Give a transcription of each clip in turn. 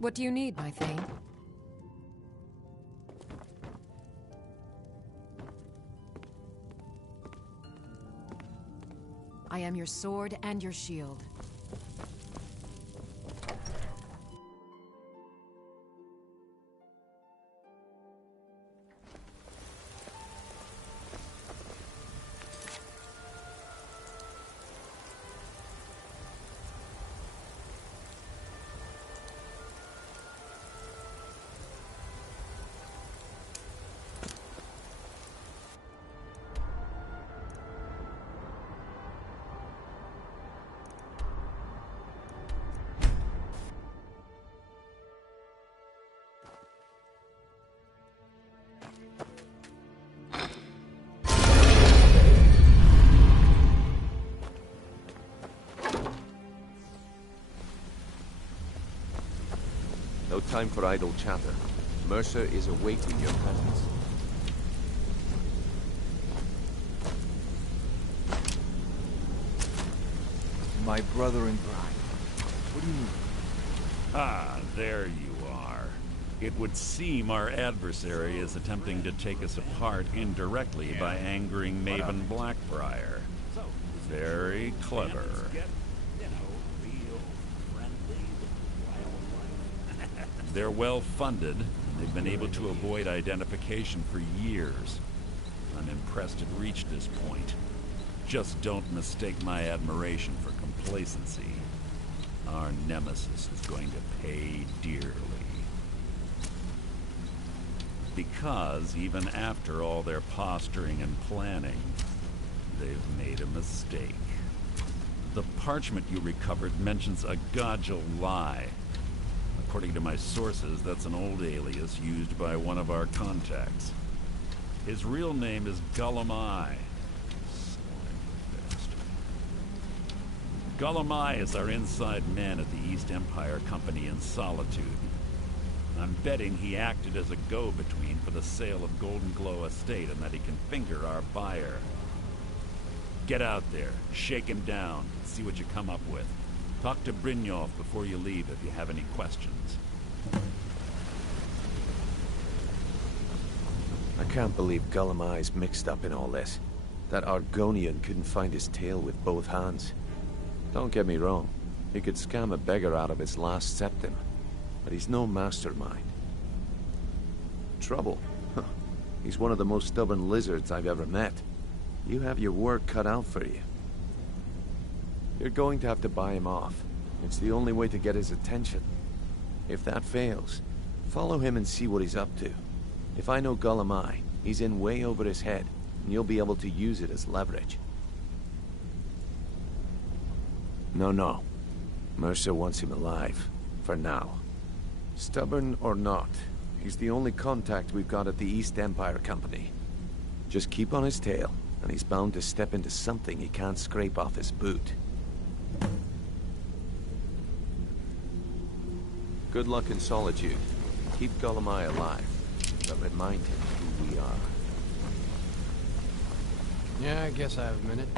What do you need, my Thane? I am your sword and your shield. No time for idle chatter. Mercer is awaiting your presence. My brother and bride. What do you mean? Ah, there you are. It would seem our adversary is attempting to take us apart indirectly by angering Maven Blackbriar. Very clever. They're well funded, and they've been able to avoid identification for years. I'm impressed it reached this point. Just don't mistake my admiration for complacency. Our nemesis is going to pay dearly. Because even after all their posturing and planning, they've made a mistake. The parchment you recovered mentions a Godjal lie. According to my sources, that's an old alias used by one of our contacts. His real name is Gullumai. Gullumai is our inside man at the East Empire Company in Solitude. I'm betting he acted as a go-between for the sale of Golden Glow Estate and that he can finger our buyer. Get out there, shake him down, see what you come up with. Talk to Brynjolf before you leave if you have any questions. I can't believe Gullumai's mixed up in all this. That Argonian couldn't find his tail with both hands. Don't get me wrong, he could scam a beggar out of his last septim, but he's no mastermind. Trouble? Huh. He's one of the most stubborn lizards I've ever met. You have your work cut out for you. You're going to have to buy him off. It's the only way to get his attention. If that fails, follow him and see what he's up to. If I know Gullumai, he's in way over his head, and you'll be able to use it as leverage. No. Mercer wants him alive. For now. Stubborn or not, he's the only contact we've got at the East Empire Company. Just keep on his tail, and he's bound to step into something he can't scrape off his boot. Good luck in Solitude. Keep Gullumai alive, but remind him who we are. Yeah, I guess I have a minute.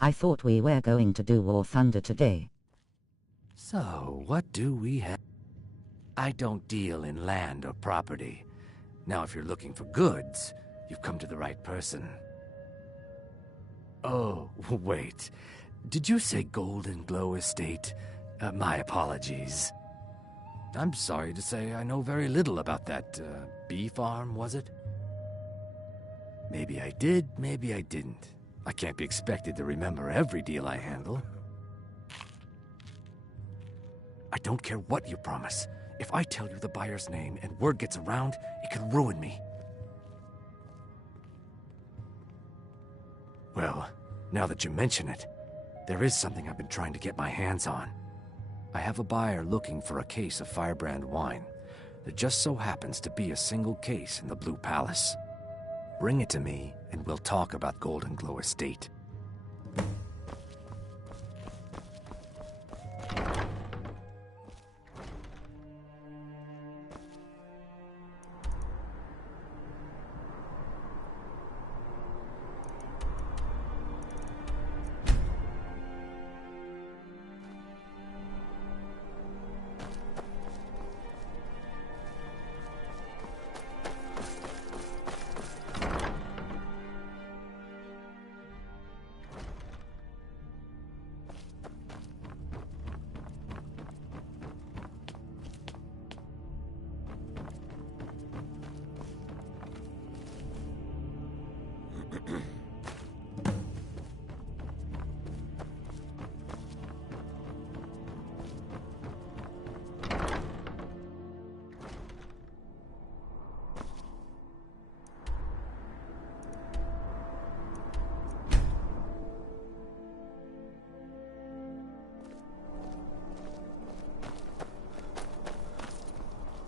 I thought we were going to do War Thunder today. So, what do we have? I don't deal in land or property. Now, if you're looking for goods, you've come to the right person. Oh, wait. Did you say Golden Glow Estate? My apologies. I'm sorry to say I know very little about that, bee farm, was it? Maybe I did, maybe I didn't. I can't be expected to remember every deal I handle. I don't care what you promise. If I tell you the buyer's name and word gets around, it could ruin me. Well, now that you mention it, There is something I've been trying to get my hands on. I have a buyer looking for a case of Firebrand wine. There just so happens to be a single case in the Blue Palace. Bring it to me, and we'll talk about Golden Glow Estate.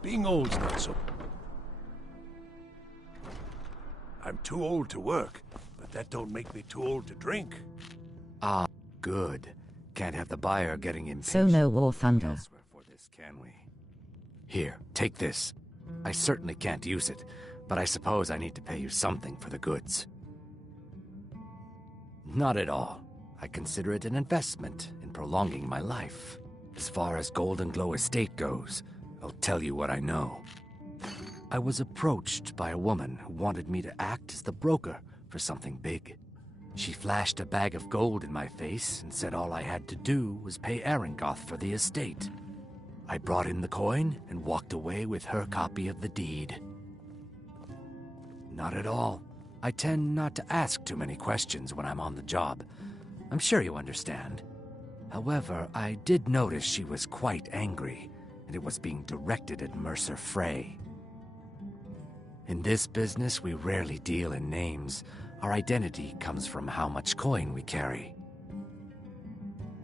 Being old's not so... I'm too old to work, but that don't make me too old to drink. Ah, good. Can't have the buyer getting impatient. So no War Thunder. Elsewhere for this, can we? Here, take this. I certainly can't use it, but I suppose I need to pay you something for the goods. Not at all. I consider it an investment in prolonging my life. As far as Golden Glow Estate goes, I'll tell you what I know. I was approached by a woman who wanted me to act as the broker for something big. She flashed a bag of gold in my face and said all I had to do was pay Arangoth for the estate. I brought in the coin and walked away with her copy of the deed. Not at all. I tend not to ask too many questions when I'm on the job. I'm sure you understand. However, I did notice she was quite angry, and it was being directed at Mercer Frey. In this business, we rarely deal in names. Our identity comes from how much coin we carry.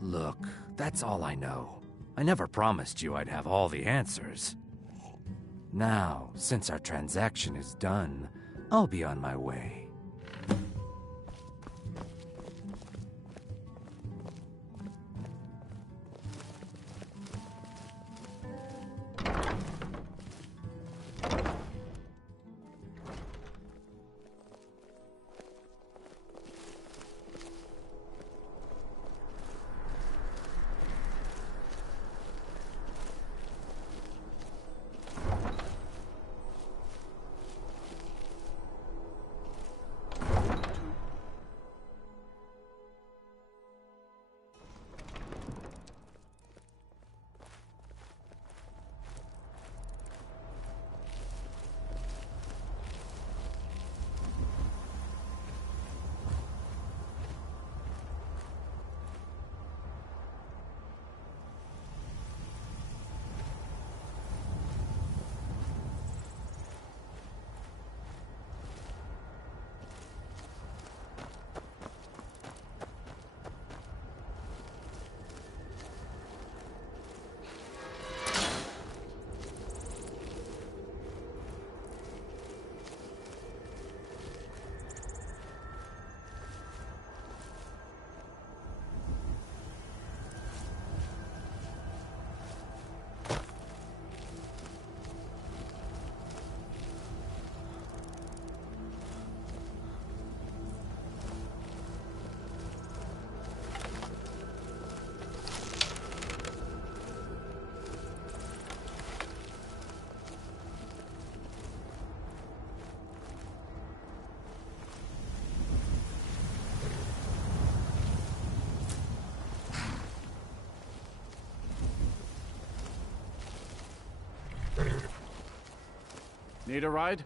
Look, that's all I know. I never promised you I'd have all the answers. Now, since our transaction is done, I'll be on my way. Need a ride?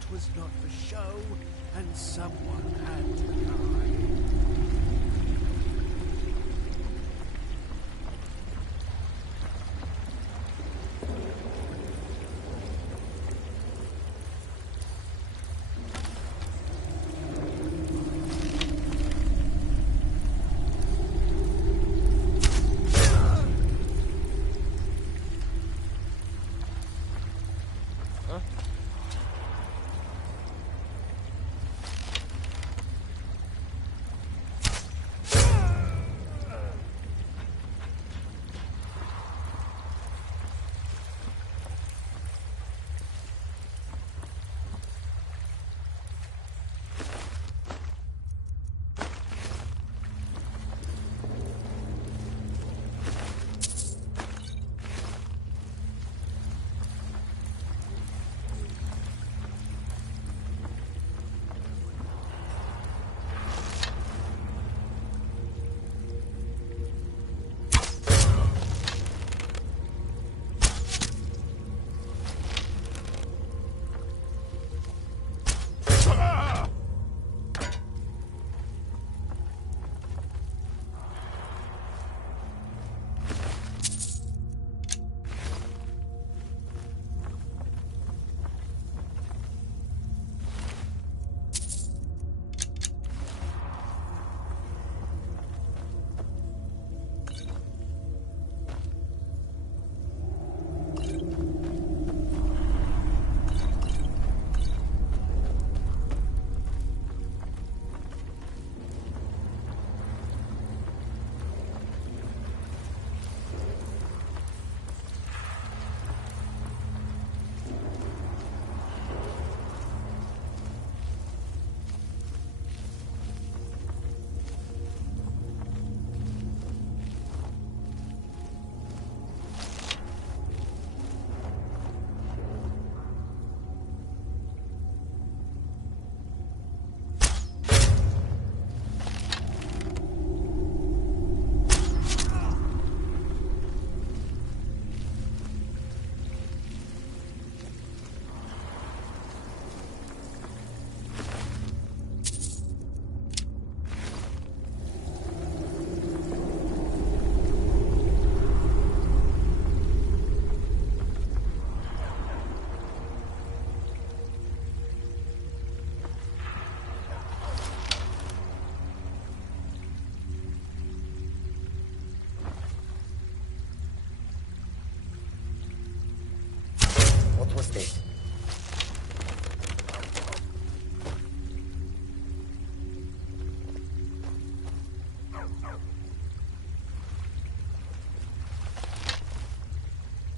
'twas not for show, and someone had to die. What was this?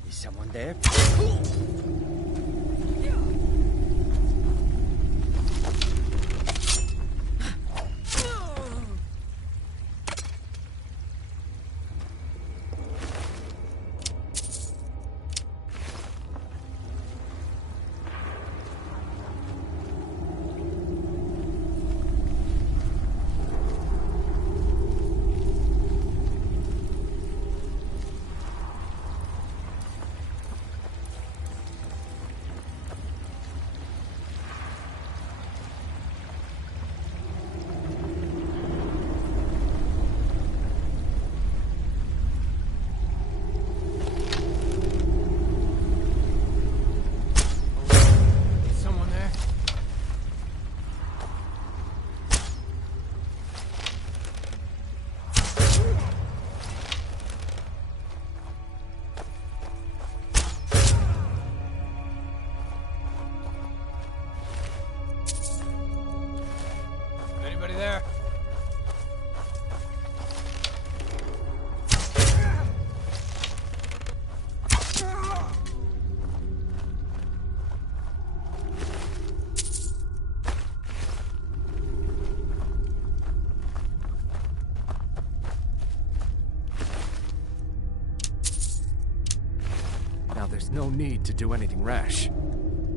Is someone there? Anybody there? Now there's no need to do anything rash.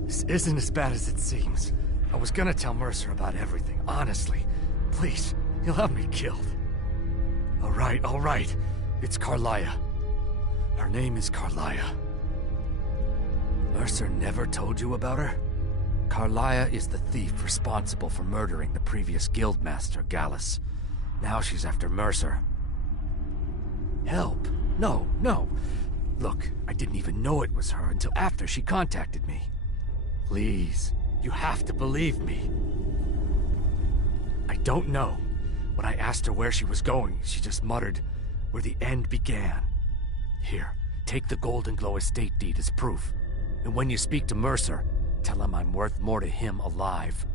This isn't as bad as it seems. I was gonna tell Mercer about everything, honestly. Please, he'll have me killed. All right. It's Carlia. Her name is Carlia. Mercer never told you about her? Carlia is the thief responsible for murdering the previous guildmaster, Gallus. Now she's after Mercer. Help! No, no! Look, I didn't even know it was her until after she contacted me. Please, you have to believe me. I don't know. When I asked her where she was going, she just muttered, "Where the end began." Here, take the Golden Glow estate deed as proof. And when you speak to Mercer, tell him I'm worth more to him alive.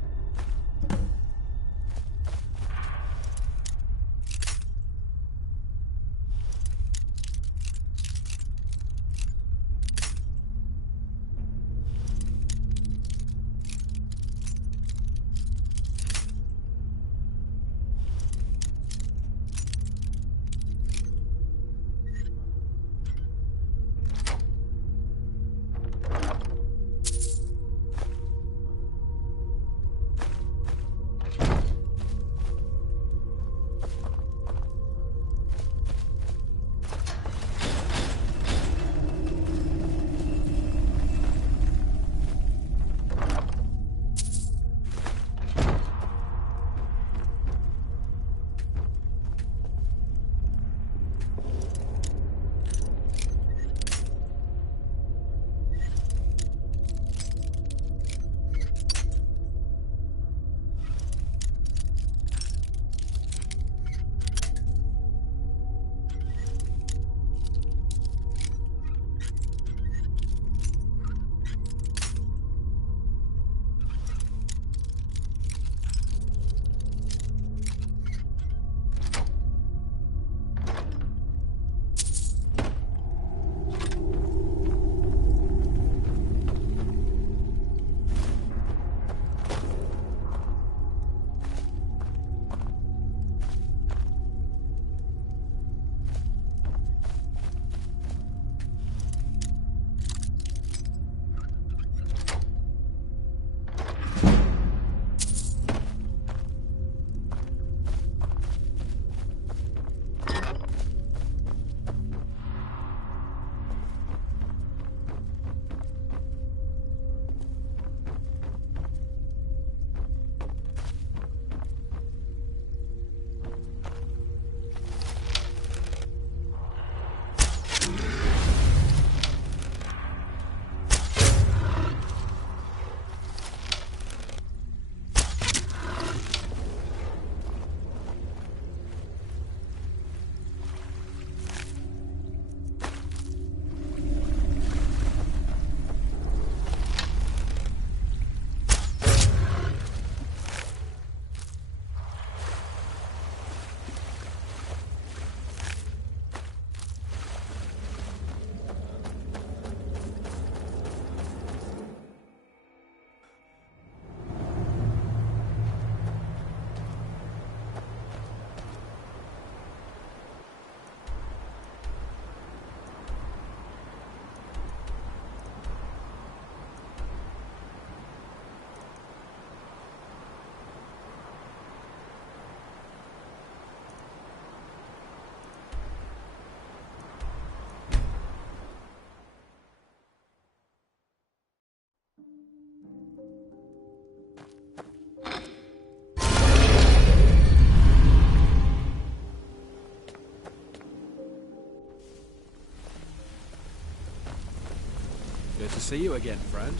Good to see you again, friend.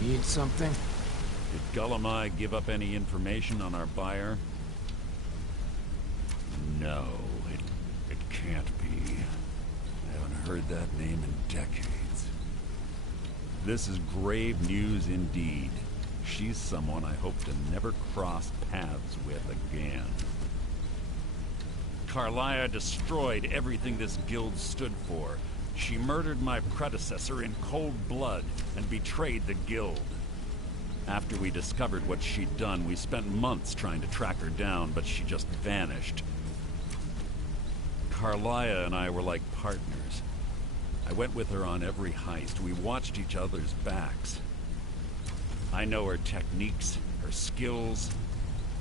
Need something? Did Gullamai give up any information on our buyer? No, it can't be. I haven't heard that name in decades. This is grave news indeed. She's someone I hope to never cross paths with again. Carlia destroyed everything this guild stood for. She murdered my predecessor in cold blood and betrayed the guild. After we discovered what she'd done, we spent months trying to track her down, but she just vanished. Carlia and I were like partners. I went with her on every heist. We watched each other's backs. I know her techniques, her skills.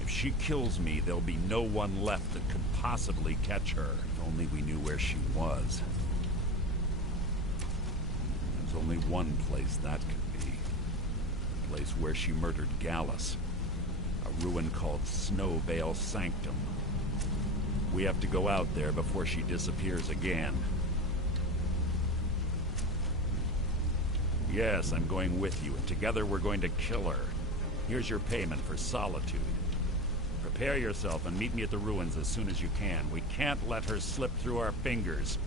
If she kills me, there'll be no one left that could possibly catch her. If only we knew where she was. There's only one place that could be. The place where she murdered Gallus. A ruin called Snowvale Sanctum. We have to go out there before she disappears again. Yes, I'm going with you, and together we're going to kill her. Here's your payment for solitude. Prepare yourself and meet me at the ruins as soon as you can. We can't let her slip through our fingers.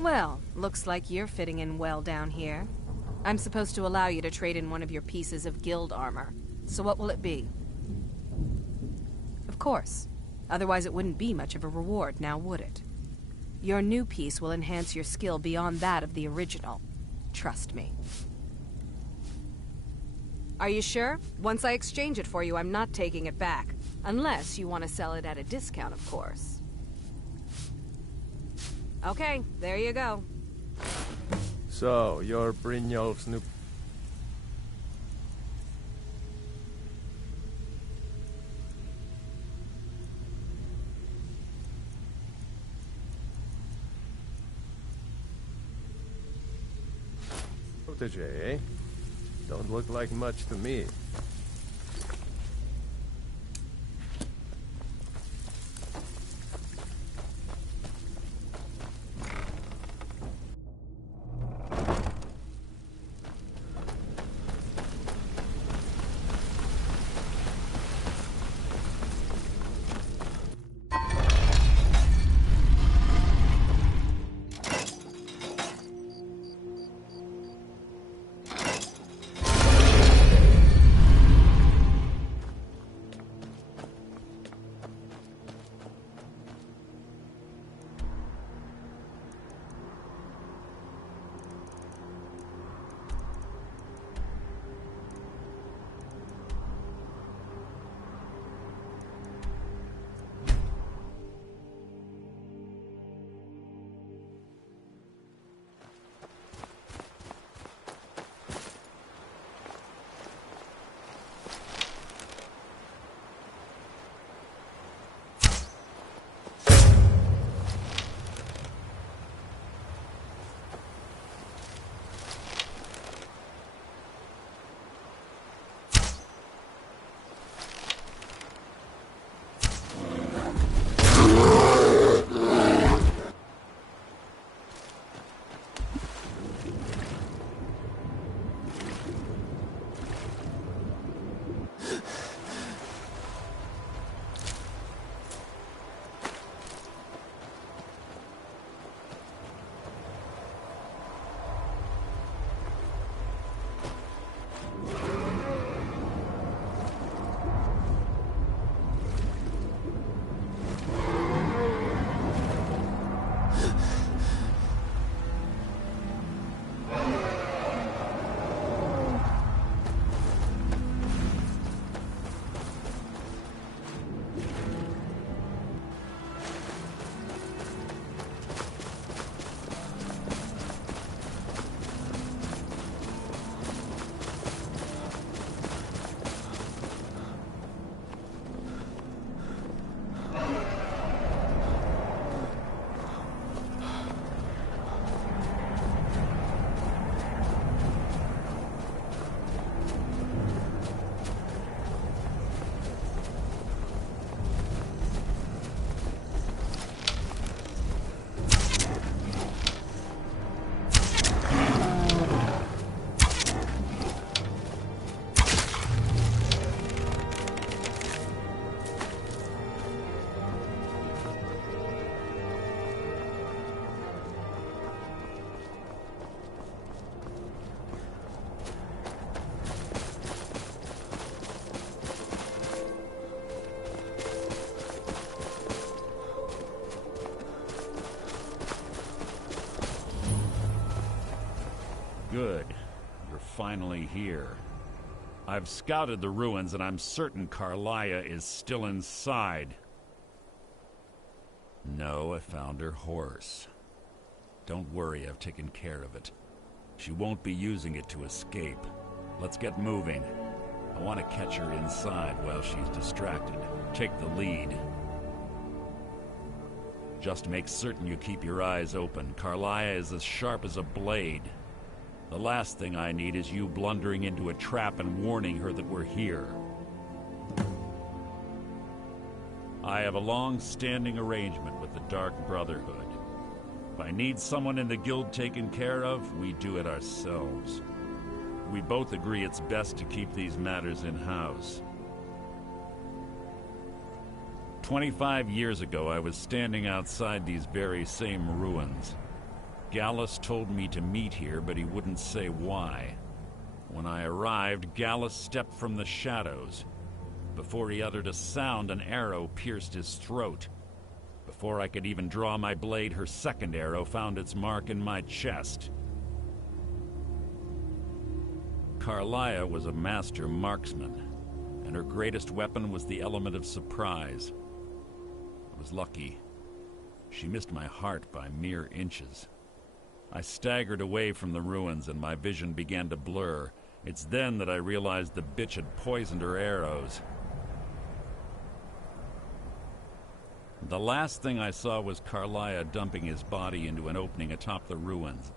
Well, looks like you're fitting in well down here. I'm supposed to allow you to trade in one of your pieces of guild armor. So what will it be? Of course. Otherwise it wouldn't be much of a reward, now would it? Your new piece will enhance your skill beyond that of the original. Trust me. Are you sure? Once I exchange it for you, I'm not taking it back. Unless you want to sell it at a discount, of course. Okay, there you go. So, you're Brynjolf's new... protege, eh? Don't look like much to me. finally here. I've scouted the ruins and I'm certain Carlia is still inside. No, I found her horse. Don't worry, I've taken care of it. She won't be using it to escape. Let's get moving. I want to catch her inside while she's distracted. Take the lead. Just make certain you keep your eyes open. Carlia is as sharp as a blade. The last thing I need is you blundering into a trap and warning her that we're here. I have a long-standing arrangement with the Dark Brotherhood. If I need someone in the guild taken care of, we do it ourselves. We both agree it's best to keep these matters in-house. 25 years ago, I was standing outside these very same ruins. Gallus told me to meet here, but he wouldn't say why. When I arrived, Gallus stepped from the shadows. Before he uttered a sound, an arrow pierced his throat. Before I could even draw my blade, her second arrow found its mark in my chest. Carlia was a master marksman, and her greatest weapon was the element of surprise. I was lucky. She missed my heart by mere inches. I staggered away from the ruins and my vision began to blur. It's then that I realized the bitch had poisoned her arrows. The last thing I saw was Carlia dumping his body into an opening atop the ruins.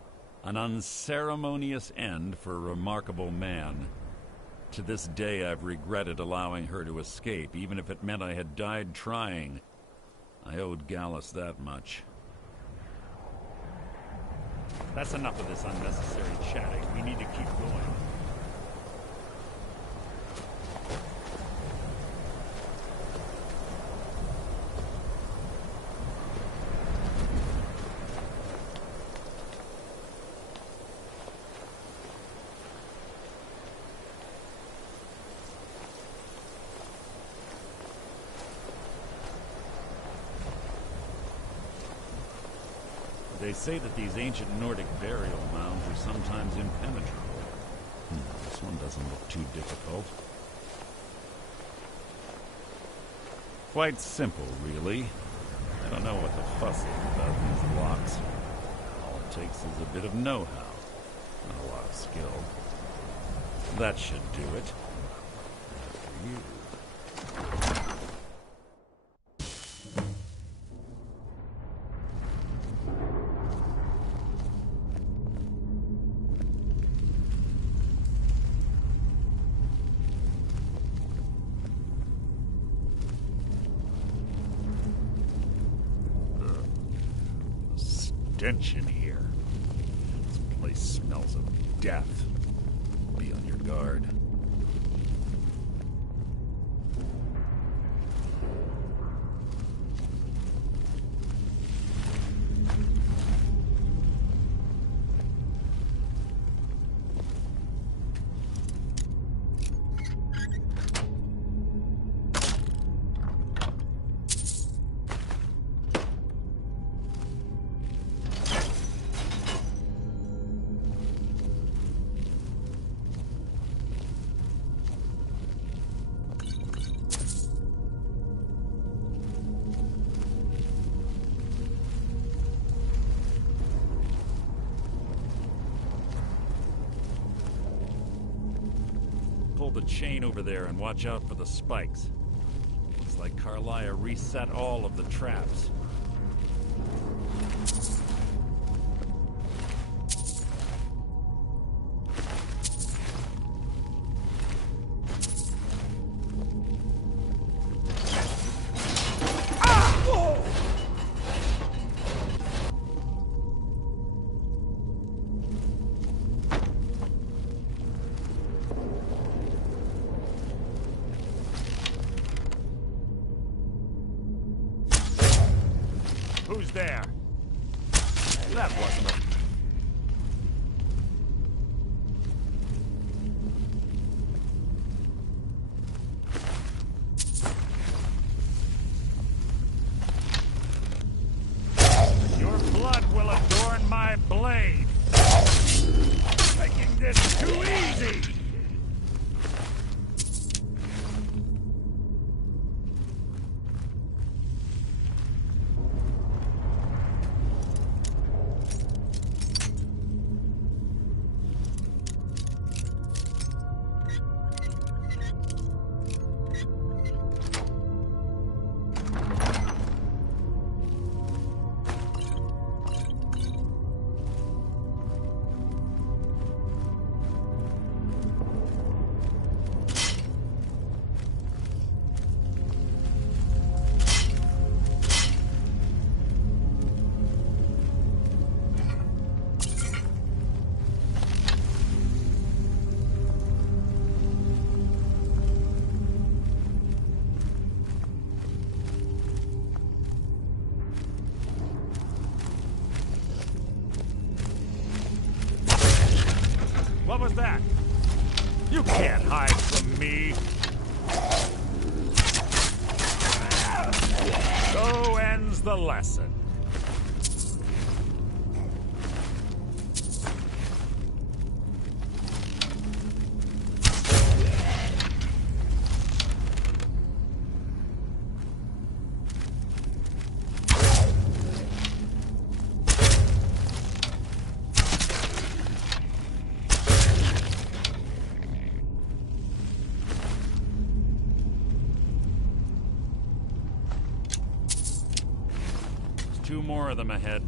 An unceremonious end for a remarkable man. To this day, I've regretted allowing her to escape, even if it meant I had died trying. I owed Gallus that much. That's enough of this unnecessary chatting. We need to keep going. They say that these ancient Nordic burial mounds are sometimes impenetrable. This one doesn't look too difficult. Quite simple, really. I don't know what the fuss is about these locks. All it takes is a bit of know-how, not a lot of skill. That should do it. After you. Stench in here. This place smells of death. Be on your guard. Pull the chain over there and watch out for the spikes. Looks like Carlia reset all of the traps. Who's there? That wasn't a... Your blood will adorn my blade. Making this too easy! was that? You can't hide from me. So ends the lesson. Two more of them ahead.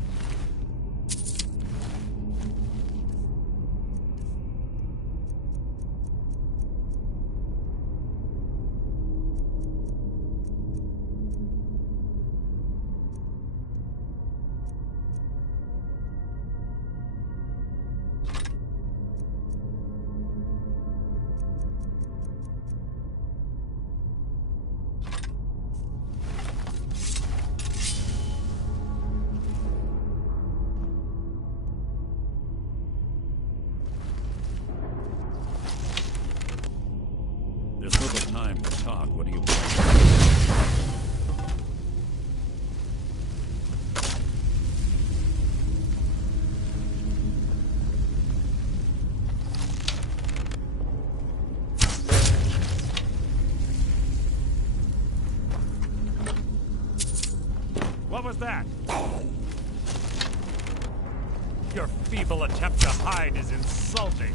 There's little time to talk. What do you want? What was that? Your feeble attempt to hide is insulting.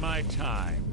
My time.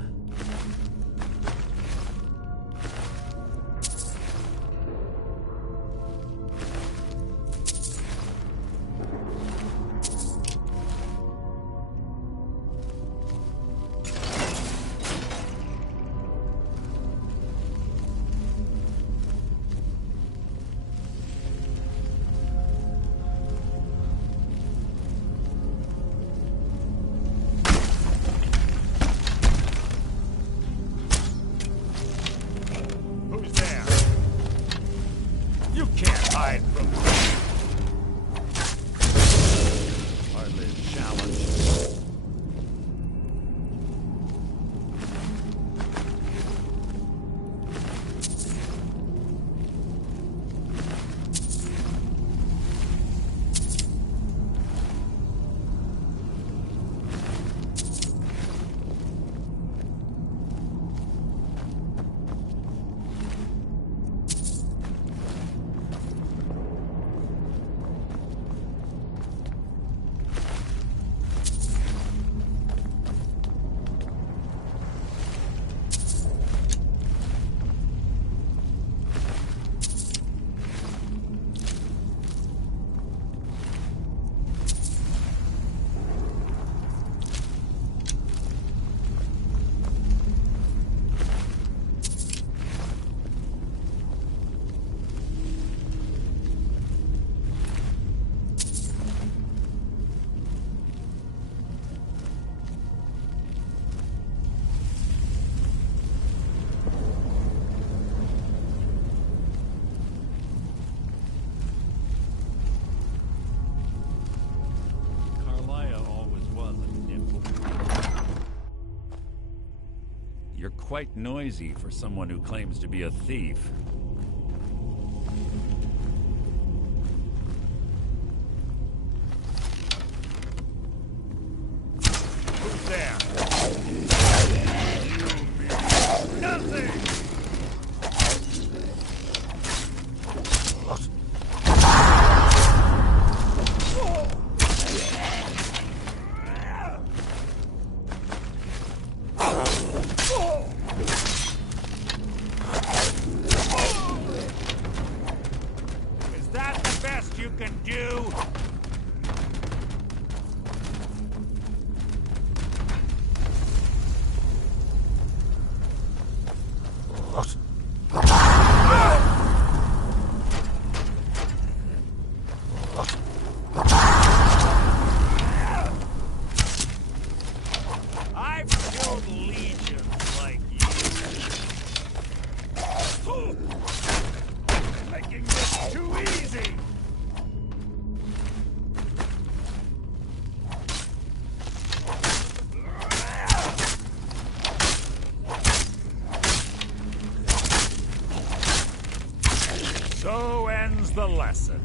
quite noisy for someone who claims to be a thief. Who's there? Nothing! Is that the best you can do? I've killed legions like you. Making this too easy. So ends the lesson.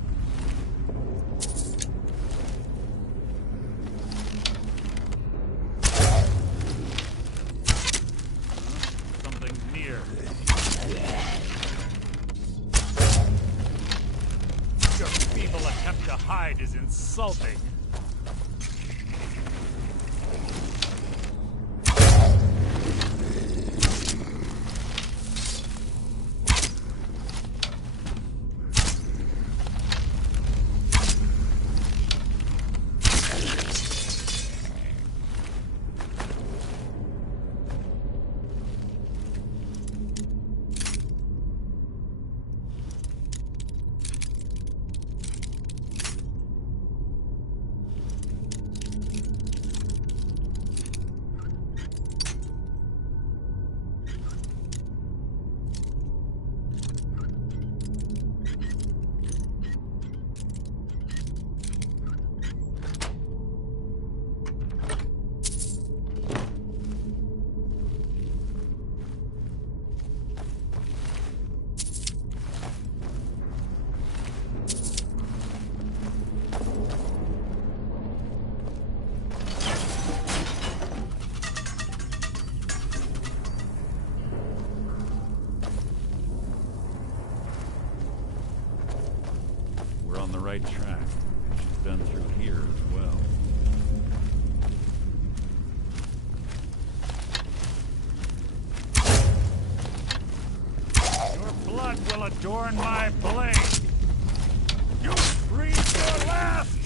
Something's near. Your feeble attempt to hide is insulting. We're on the right track. She's been through here as well. Your blood will adorn my blade. You breathe your last.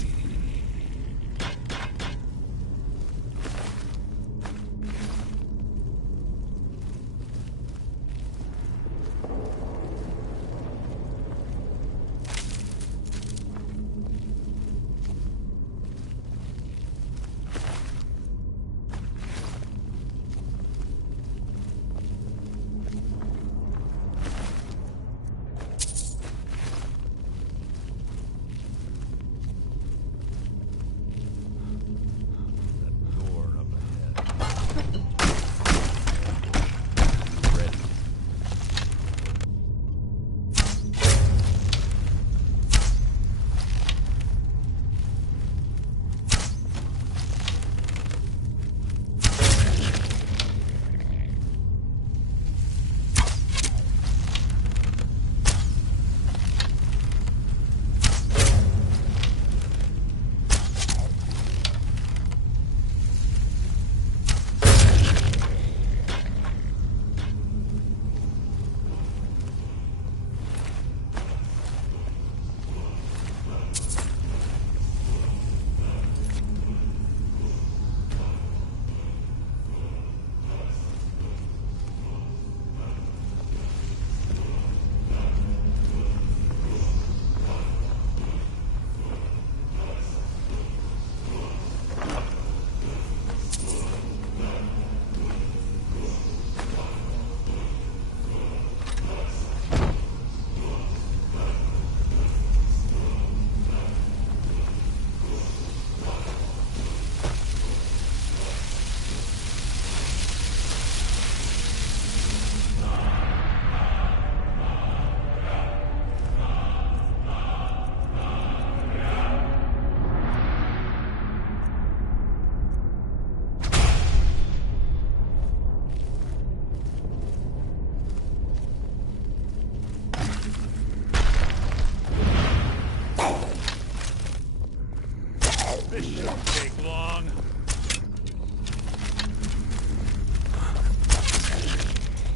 This shouldn't take long.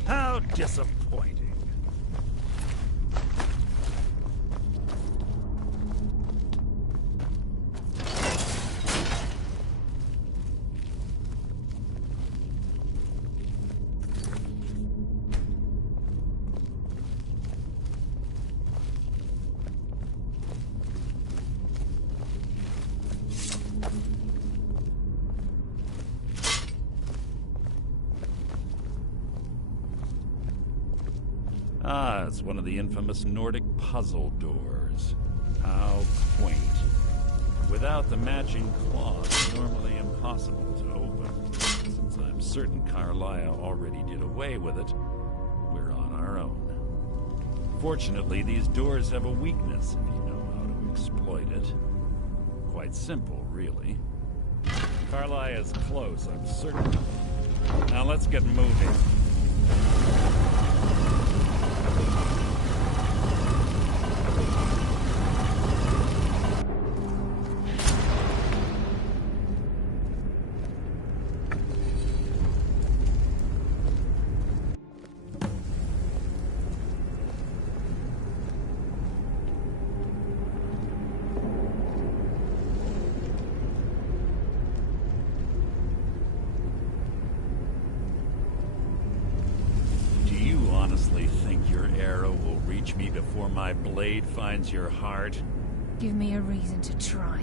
How disappointing. Ah, it's one of the infamous Nordic puzzle doors. How quaint. Without the matching claws, normally impossible to open. Since I'm certain Carlia already did away with it, we're on our own. Fortunately, these doors have a weakness if you know how to exploit it. Quite simple, really. Carlia is close, I'm certain. Now let's get moving. Think your arrow will reach me before my blade finds your heart? Give me a reason to try.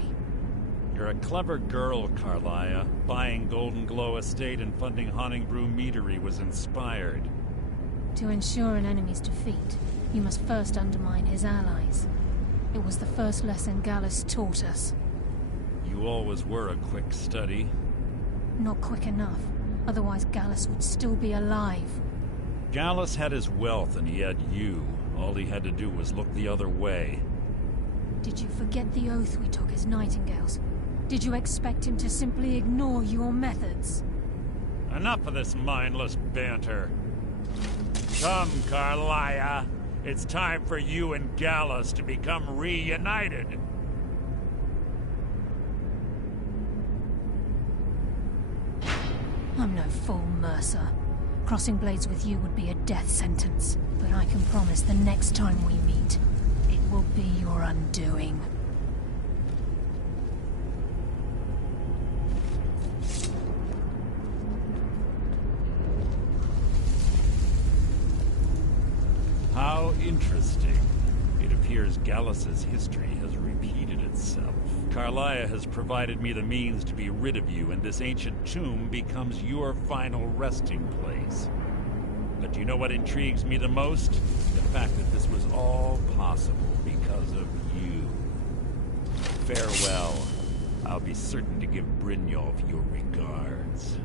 You're a clever girl, Carlia. Buying Golden Glow Estate and funding Honningbrew Meadery was inspired. To ensure an enemy's defeat, you must first undermine his allies. It was the first lesson Gallus taught us. You always were a quick study. Not quick enough. Otherwise Gallus would still be alive. Gallus had his wealth and he had you. All he had to do was look the other way. Did you forget the oath we took as Nightingales? Did you expect him to simply ignore your methods? Enough of this mindless banter. Come, Carlia. It's time for you and Gallus to become reunited. I'm no fool, Mercer. Crossing blades with you would be a death sentence, but I can promise the next time we meet, it will be your undoing. How interesting. It appears Gallus's history has repeated itself. Carlia has provided me the means to be rid of you, and this ancient tomb becomes your final resting place. But do you know what intrigues me the most? The fact that this was all possible because of you. Farewell. I'll be certain to give Brynjolf your regards.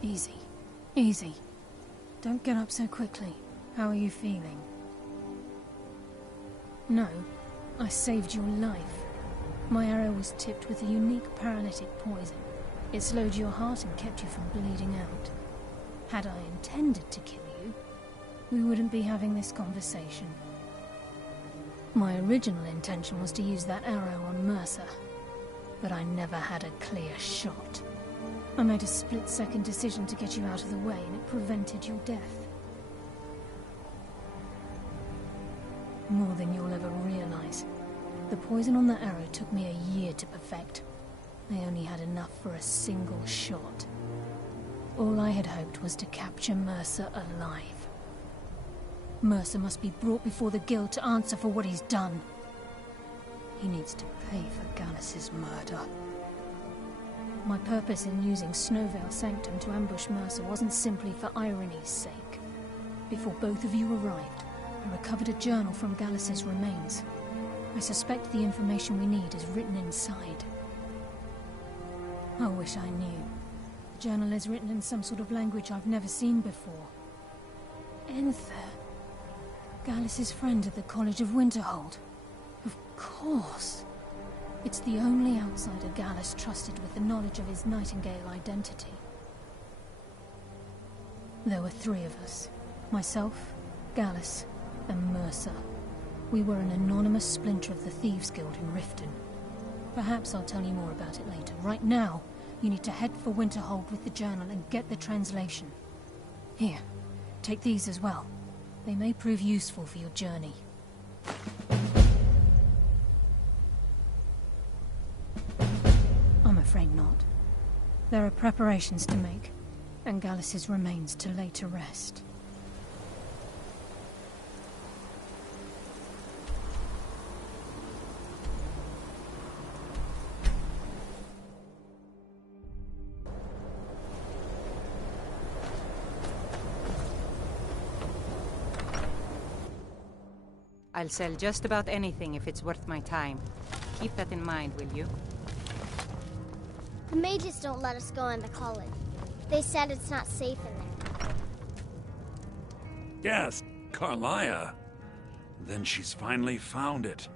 Easy. Easy. Don't get up so quickly. How are you feeling? No, I saved your life. My arrow was tipped with a unique paralytic poison. It slowed your heart and kept you from bleeding out. Had I intended to kill you, we wouldn't be having this conversation. My original intention was to use that arrow on Mercer, but I never had a clear shot. I made a split-second decision to get you out of the way, and it prevented your death. More than you'll ever realize. The poison on that arrow took me a year to perfect. I only had enough for a single shot. All I had hoped was to capture Mercer alive. Mercer must be brought before the Guild to answer for what he's done. He needs to pay for Gallus's murder. My purpose in using Snowvale Sanctum to ambush Mercer wasn't simply for irony's sake. Before both of you arrived, I recovered a journal from Gallus's remains. I suspect the information we need is written inside. I wish I knew. The journal is written in some sort of language I've never seen before. Enther. Gallus' friend at the College of Winterhold. Of course. It's the only outsider Gallus trusted with the knowledge of his Nightingale identity. There were 3 of us. Myself, Gallus, and Mercer. We were an anonymous splinter of the Thieves Guild in Riften. Perhaps I'll tell you more about it later. Right now, you need to head for Winterhold with the journal and get the translation. Here, take these as well. They may prove useful for your journey. I'm afraid not. There are preparations to make, and Gallus' remains to lay to rest. I'll sell just about anything if it's worth my time. Keep that in mind, will you? The mages don't let us go into college. They said it's not safe in there. Yes, Carlia. Then she's finally found it.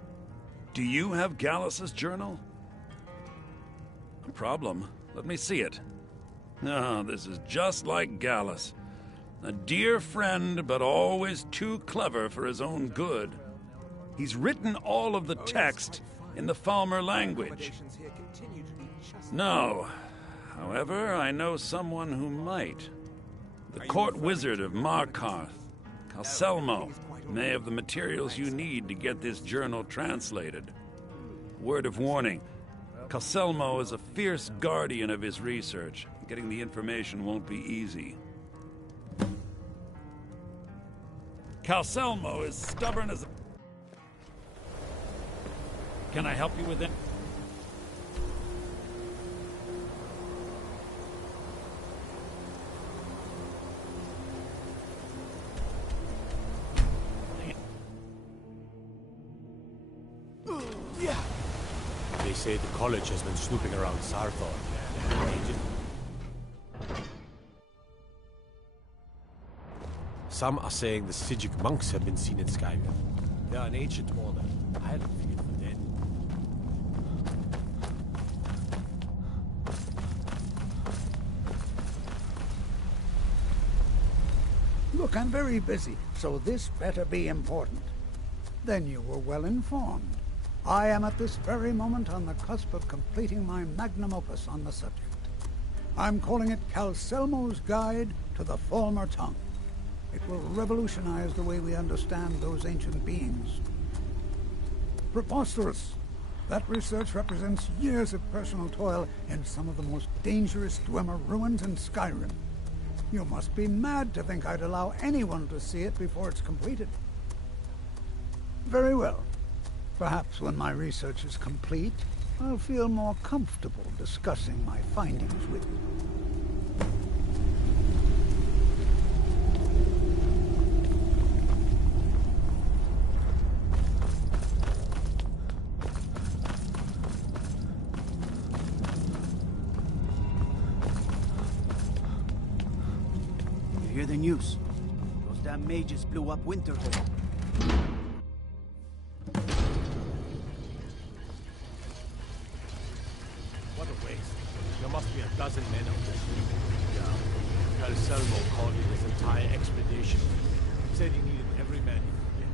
Do you have Gallus's journal? No problem. Let me see it. No, this is just like Gallus. A dear friend, but always too clever for his own good. He's written all of the text in the Falmer language. No. However, I know someone who might. The court wizard of Markarth, Calselmo, may have the materials you need to get this journal translated. Word of warning, Calselmo is a fierce guardian of his research. Getting the information won't be easy. Calselmo is stubborn as a... Can I help you with it? They say the college has been snooping around Sarthor. Some are saying the Sijic monks have been seen in Skyrim. They are an ancient order. I hadn't figured for dead. Look, I'm very busy, so this better be important. Then you were well informed. I am at this very moment on the cusp of completing my magnum opus on the subject. I'm calling it Calselmo's Guide to the Falmer Tongue. It will revolutionize the way we understand those ancient beings. Preposterous! That research represents years of personal toil in some of the most dangerous Dwemer ruins in Skyrim. You must be mad to think I'd allow anyone to see it before it's completed. Very well. Perhaps when my research is complete, I'll feel more comfortable discussing my findings with you. You hear the news? Those damn mages blew up Winterhold. What a waste. There must be a dozen men out there. Yeah. Calselmo called in his entire expedition. He said he needed every man he could get.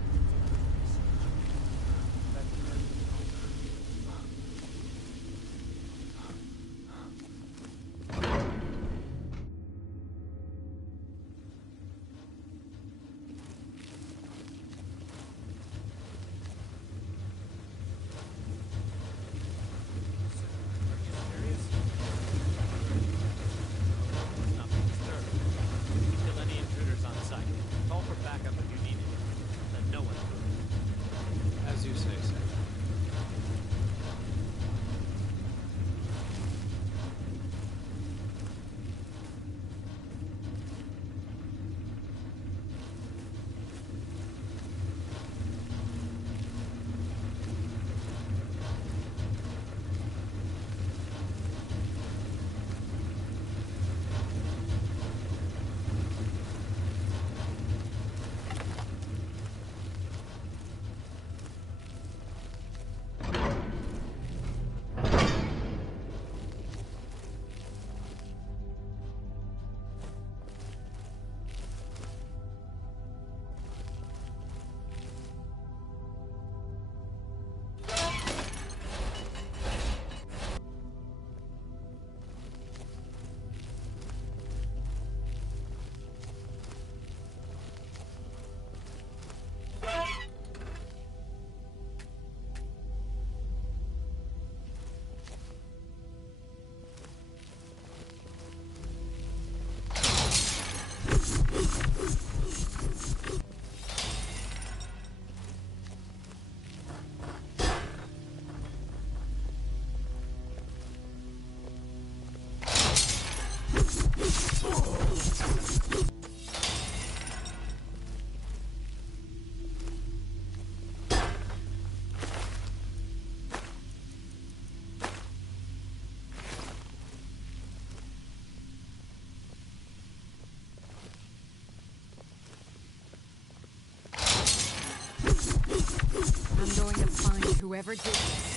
Whoever did this.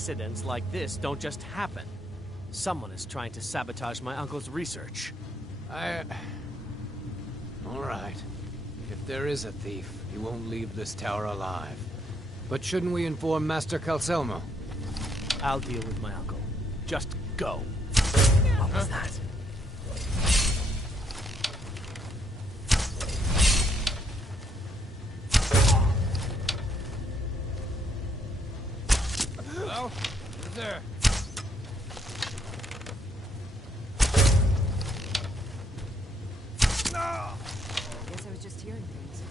Accidents like this don't just happen. Someone is trying to sabotage my uncle's research. All right. If there is a thief, he won't leave this tower alive. But shouldn't we inform Master Calcelmo? I'll deal with my uncle. Just go. What was that? Hello? Who's there? Guess I was just hearing things.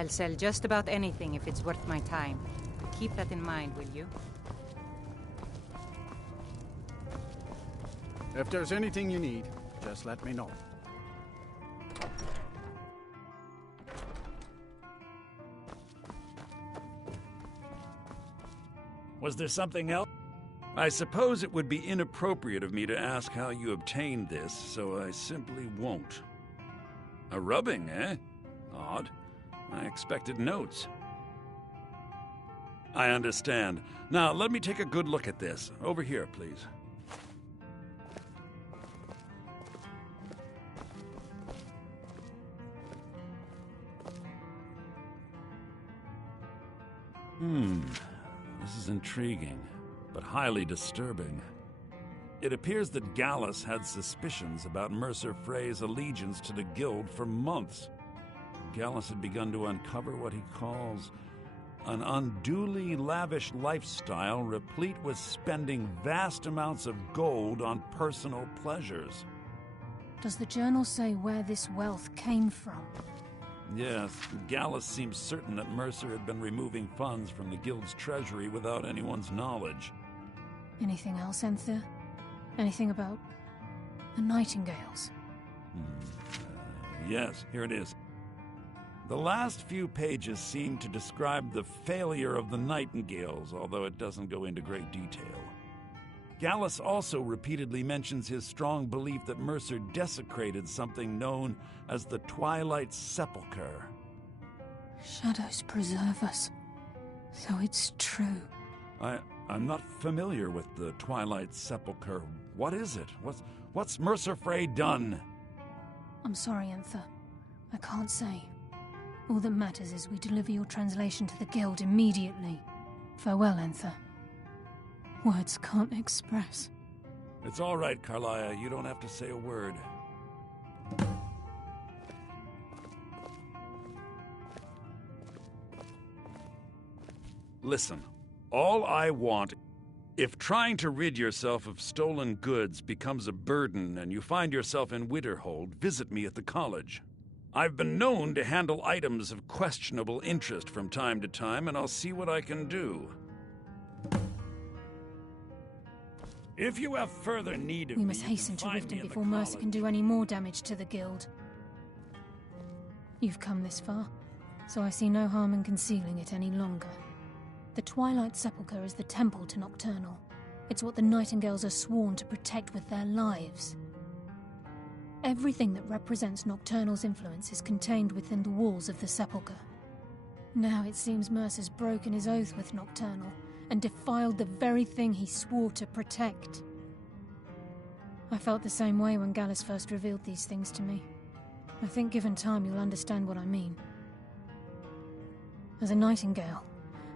I'll sell just about anything if it's worth my time. Keep that in mind, will you? If there's anything you need, just let me know. Was there something else? I suppose it would be inappropriate of me to ask how you obtained this, so I simply won't. A rubbing, eh? Odd. I expected notes. I understand. Now, let me take a good look at this. Over here, please. This is intriguing, but highly disturbing. It appears that Gallus had suspicions about Mercer Frey's allegiance to the Guild for months. Gallus had begun to uncover what he calls an unduly lavish lifestyle replete with spending vast amounts of gold on personal pleasures. Does the journal say where this wealth came from? Yes, Gallus seems certain that Mercer had been removing funds from the Guild's treasury without anyone's knowledge. Anything else, Enther? Anything about the Nightingales? Yes, here it is. The last few pages seem to describe the failure of the Nightingales, although it doesn't go into great detail. Gallus also repeatedly mentions his strong belief that Mercer desecrated something known as the Twilight Sepulchre. Shadows preserve us. So it's true. I'm not familiar with the Twilight Sepulchre. What is it? What's Mercer Frey done? I'm sorry, Enther. I can't say. All that matters is we deliver your translation to the Guild immediately. Farewell, Enther. Words can't express. It's all right, Carlia. You don't have to say a word. Listen, all I want... If trying to rid yourself of stolen goods becomes a burden and you find yourself in Winterhold, visit me at the college. I've been known to handle items of questionable interest from time to time, and I'll see what I can do. If you have further need of We me, must you hasten can to find Riften me in the before Mercer college. can do any more damage to the Guild. You've come this far, so I see no harm in concealing it any longer. The Twilight Sepulchre is the temple to Nocturnal. It's what the Nightingales are sworn to protect with their lives. Everything that represents Nocturnal's influence is contained within the walls of the Sepulchre. Now it seems Mercer's broken his oath with Nocturnal and defiled the very thing he swore to protect. I felt the same way when Gallus first revealed these things to me. I think given time you'll understand what I mean. As a Nightingale,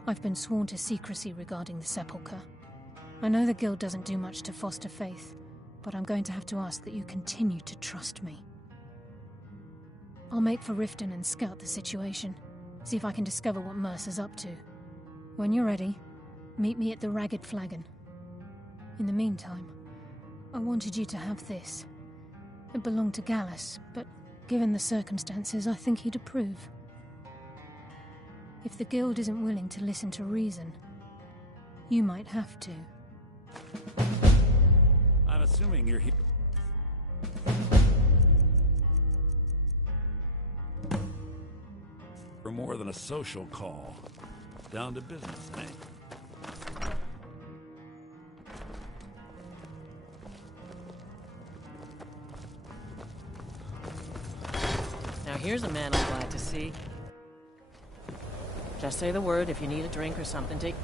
I've been sworn to secrecy regarding the Sepulchre. I know the Guild doesn't do much to foster faith, but I'm going to have to ask that you continue to trust me. I'll make for Riften and scout the situation, see if I can discover what Mercer's up to. When you're ready, meet me at the Ragged Flagon. In the meantime, I wanted you to have this. It belonged to Gallus, but given the circumstances, I think he'd approve. If the Guild isn't willing to listen to reason, you might have to. I'm assuming you're here. For more than a social call. Down to business, eh? Now here's a man I'm glad to see. Just say the word if you need a drink or something. Take...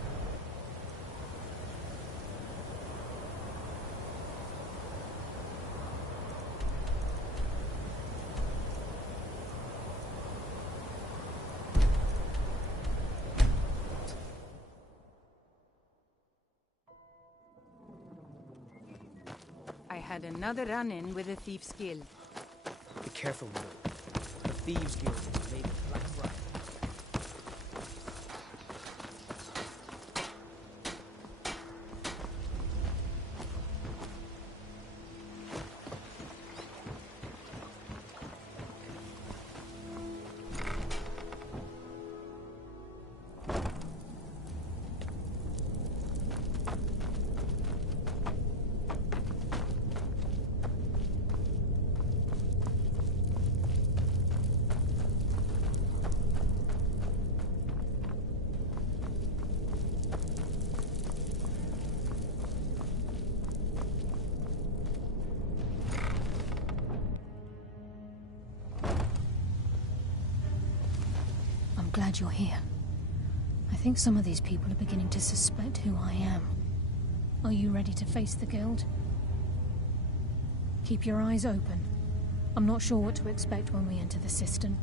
I had another run-in with the Thieves' Guild. Be careful, Will. The Thieves Guild is made of black briar. glad you're here. I think some of these people are beginning to suspect who I am. Are you ready to face the Guild? Keep your eyes open. I'm not sure what to expect when we enter the cistern.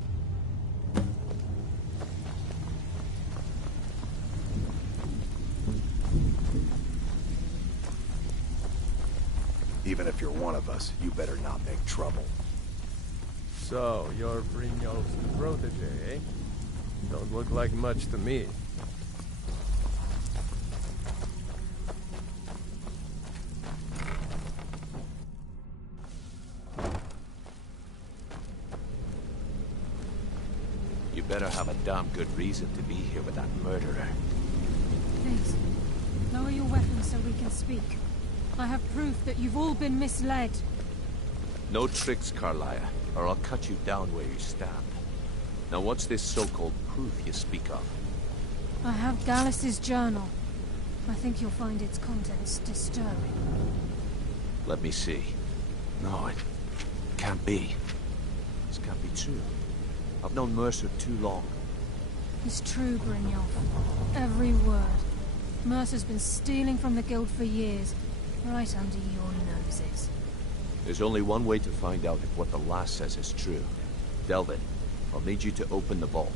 Even if you're one of us, you better not make trouble. So, you're Brynjolf's protege, eh? Don't look like much to me. You better have a damn good reason to be here with that murderer. Please, lower your weapons so we can speak. I have proof that you've all been misled. No tricks, Carlia, or I'll cut you down where you stand. Now what's this so-called proof you speak of? I have Gallus's journal. I think you'll find its contents disturbing. Let me see. No, it can't be. This can't be true. I've known Mercer too long. It's true, Brynjolf. Every word. Mercer's been stealing from the Guild for years, right under your noses. There's only one way to find out if what the lass says is true. Delvin, I'll need you to open the vault.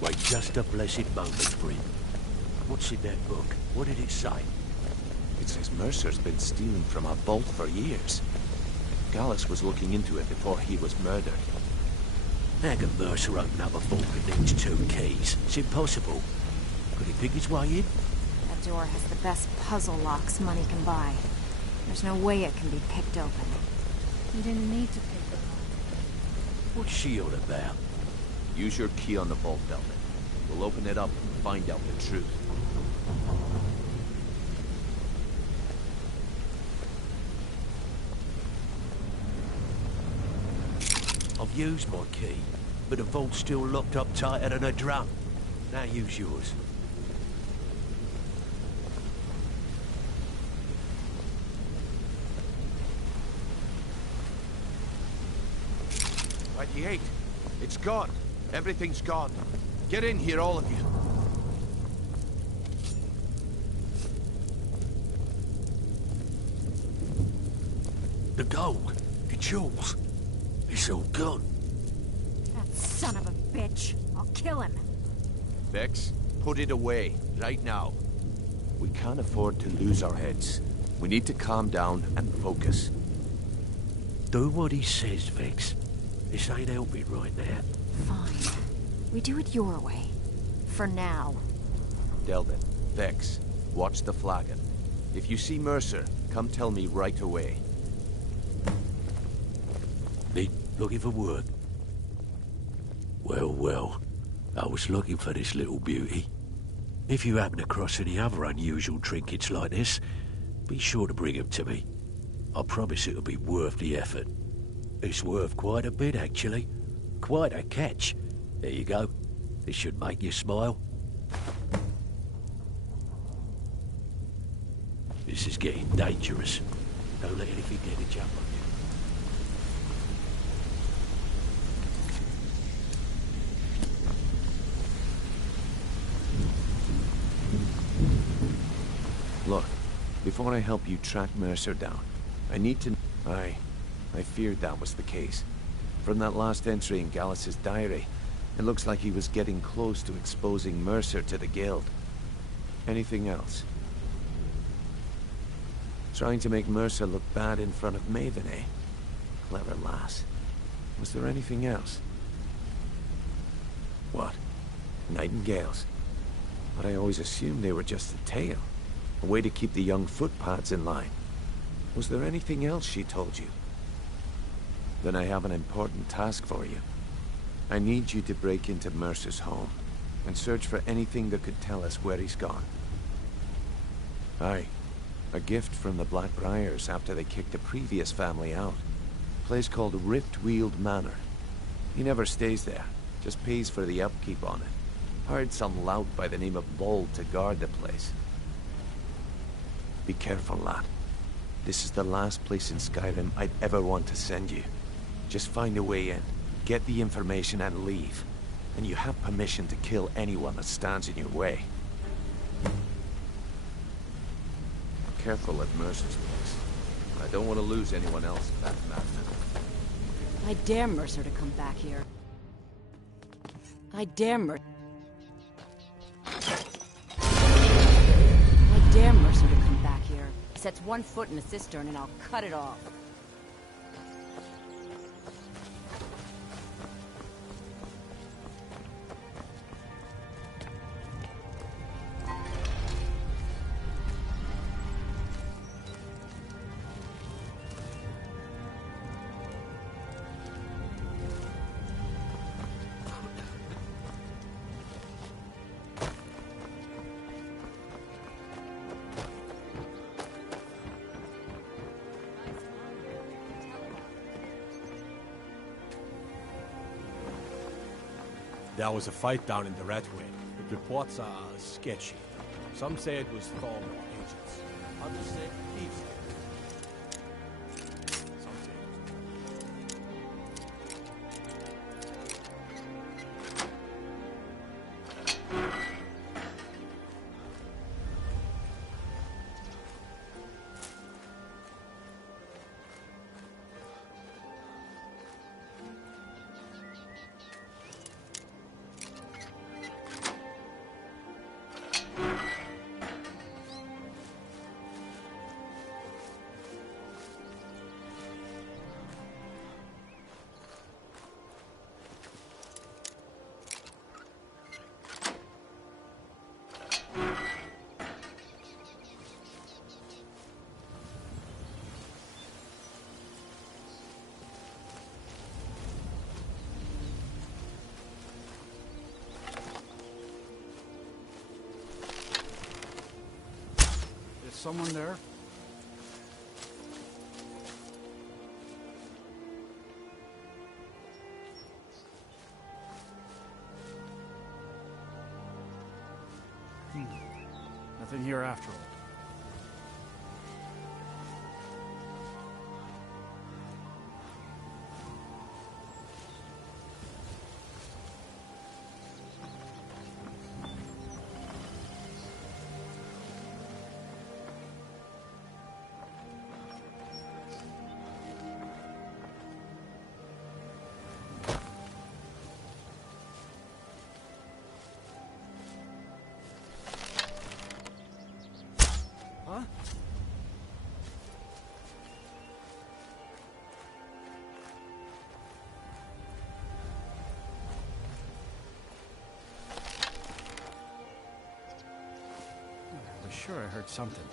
Wait just a blessed moment, Bryn. What's in that book? What did it say? It says Mercer's been stealing from our vault for years. Gallus was looking into it before he was murdered. How can Mercer open up a vault that needs 2 keys? It's impossible. Could he pick his way in? That door has the best puzzle locks money can buy. There's no way it can be picked open. You didn't need to pick it. What's she on about? Use your key on the vault, Delvin. We'll open it up and find out the truth. I've used my key, but the vault's still locked up tighter than a drum. Now use yours. '98. It's gone. Everything's gone. Get in here, all of you. The gold, the jewels, it's all gone. That son of a bitch. I'll kill him. Vex, put it away, right now. We can't afford to lose our heads. We need to calm down and focus. Do what he says, Vex. This ain't helping right now. Fine. We do it your way. For now. Delvin, Vex, watch the flagon. If you see Mercer, come tell me right away. Been looking for work? Well, well. I was looking for this little beauty. If you happen across any other unusual trinkets like this, be sure to bring them to me. I promise it'll be worth the effort. It's worth quite a bit, actually. Quite a catch. There you go. This should make you smile. This is getting dangerous. Don't let anything get a jump on you. Look, before I help you track Mercer down, I need to... I feared that was the case. From that last entry in Gallus's diary, it looks like he was getting close to exposing Mercer to the Guild. Anything else? Trying to make Mercer look bad in front of Maven, eh? Clever lass. Was there anything else? What? Nightingales? But I always assumed they were just a tale. A way to keep the young footpads in line. Was there anything else she told you? Then I have an important task for you. I need you to break into Mercer's home and search for anything that could tell us where he's gone. Aye. A gift from the Blackbriars after they kicked the previous family out. A place called Riftweald Manor. He never stays there, just pays for the upkeep on it. Hired some lout by the name of Bold to guard the place. Be careful, lad. This is the last place in Skyrim I'd ever want to send you. Just find a way in, get the information and leave. and you have permission to kill anyone that stands in your way. Careful at Mercer's place. I don't want to lose anyone else to that madman. I dare Mercer to come back here. I dare Mercer to come back here. Sets one foot in a cistern and I'll cut it off. There was a fight down in the Red Way, but reports are sketchy. Some say it was Thorn or agents. Others say thieves. Some say Someone there? Nothing here after all. Sure, I heard something.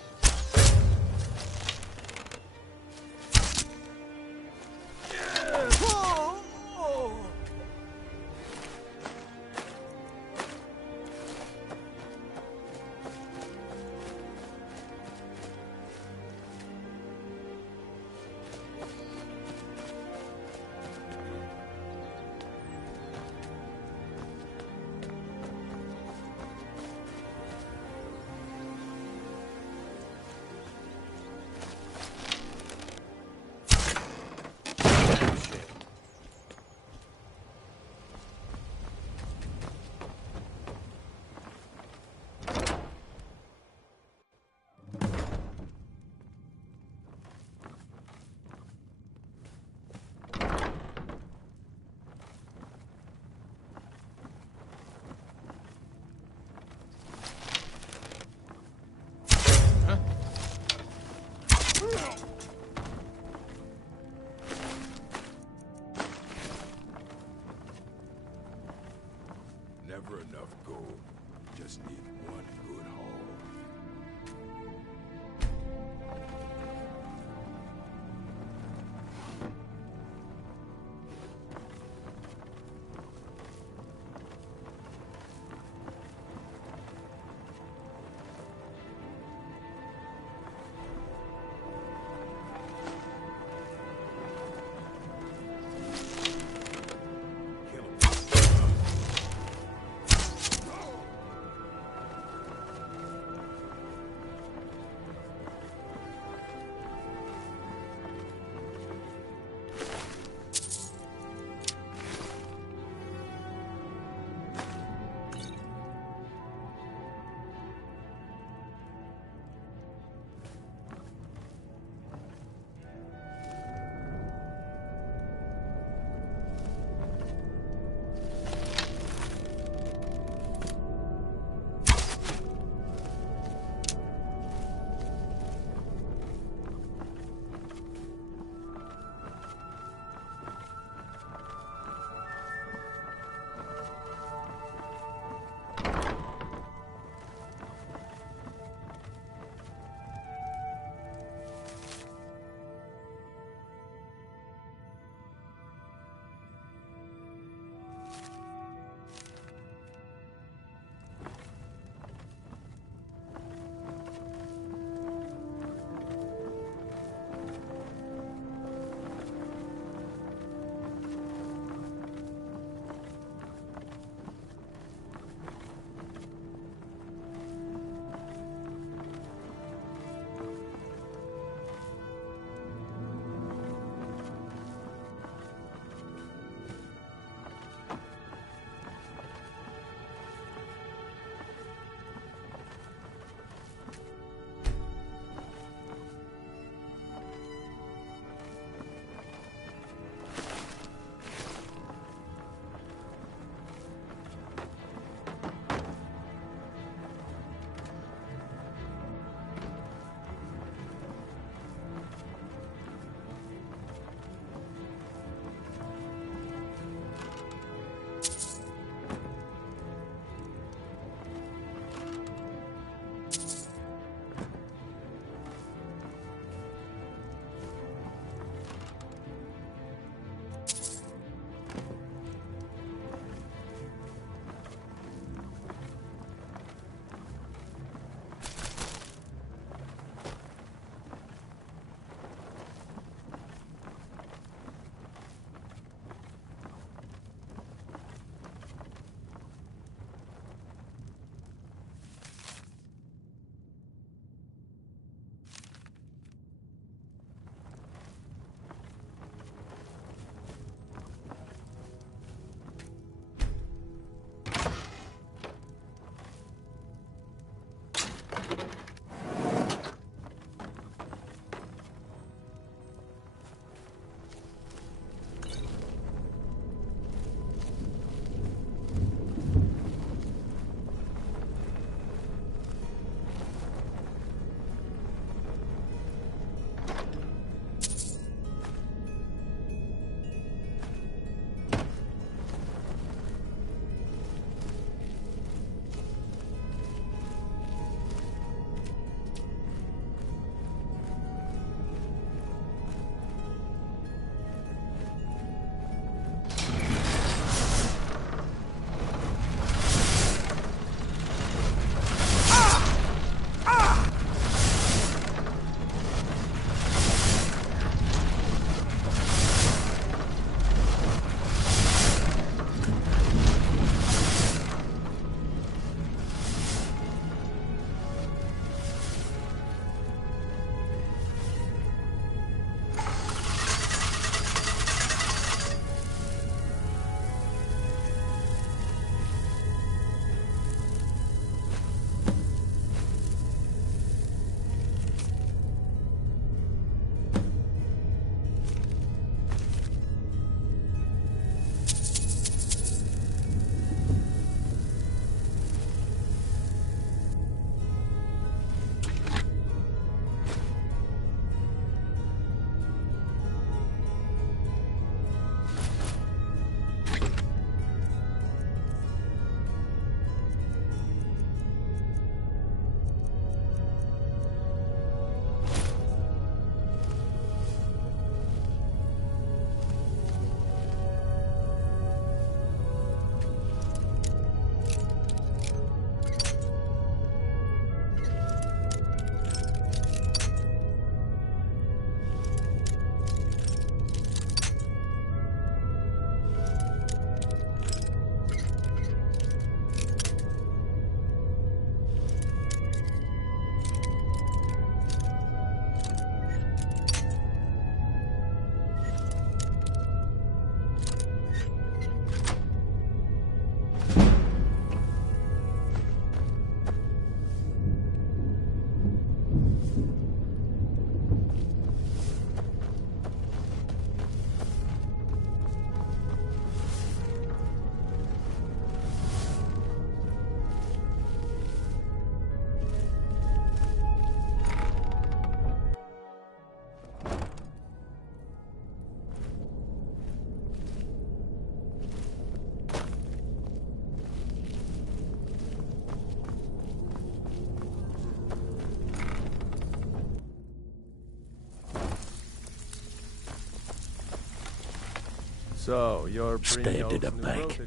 So, you're Stabbed in the back.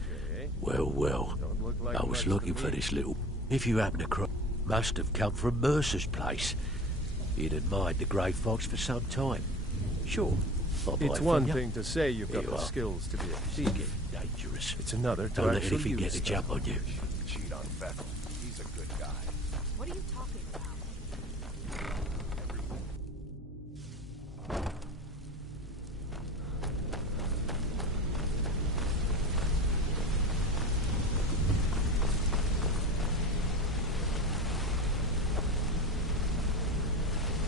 Well, well. I was looking for this little... If you happen to cross... Must have come from Mercer's place. He'd admired the grey fox for some time. Sure. I'll buy It's it one from you. thing to say you've got Here the you are. skills to be a It's thief. getting dangerous. It's another to Don't let actually anything use get a them. jump on you. Cheat on Bethel. He's a good guy. What are you talking about?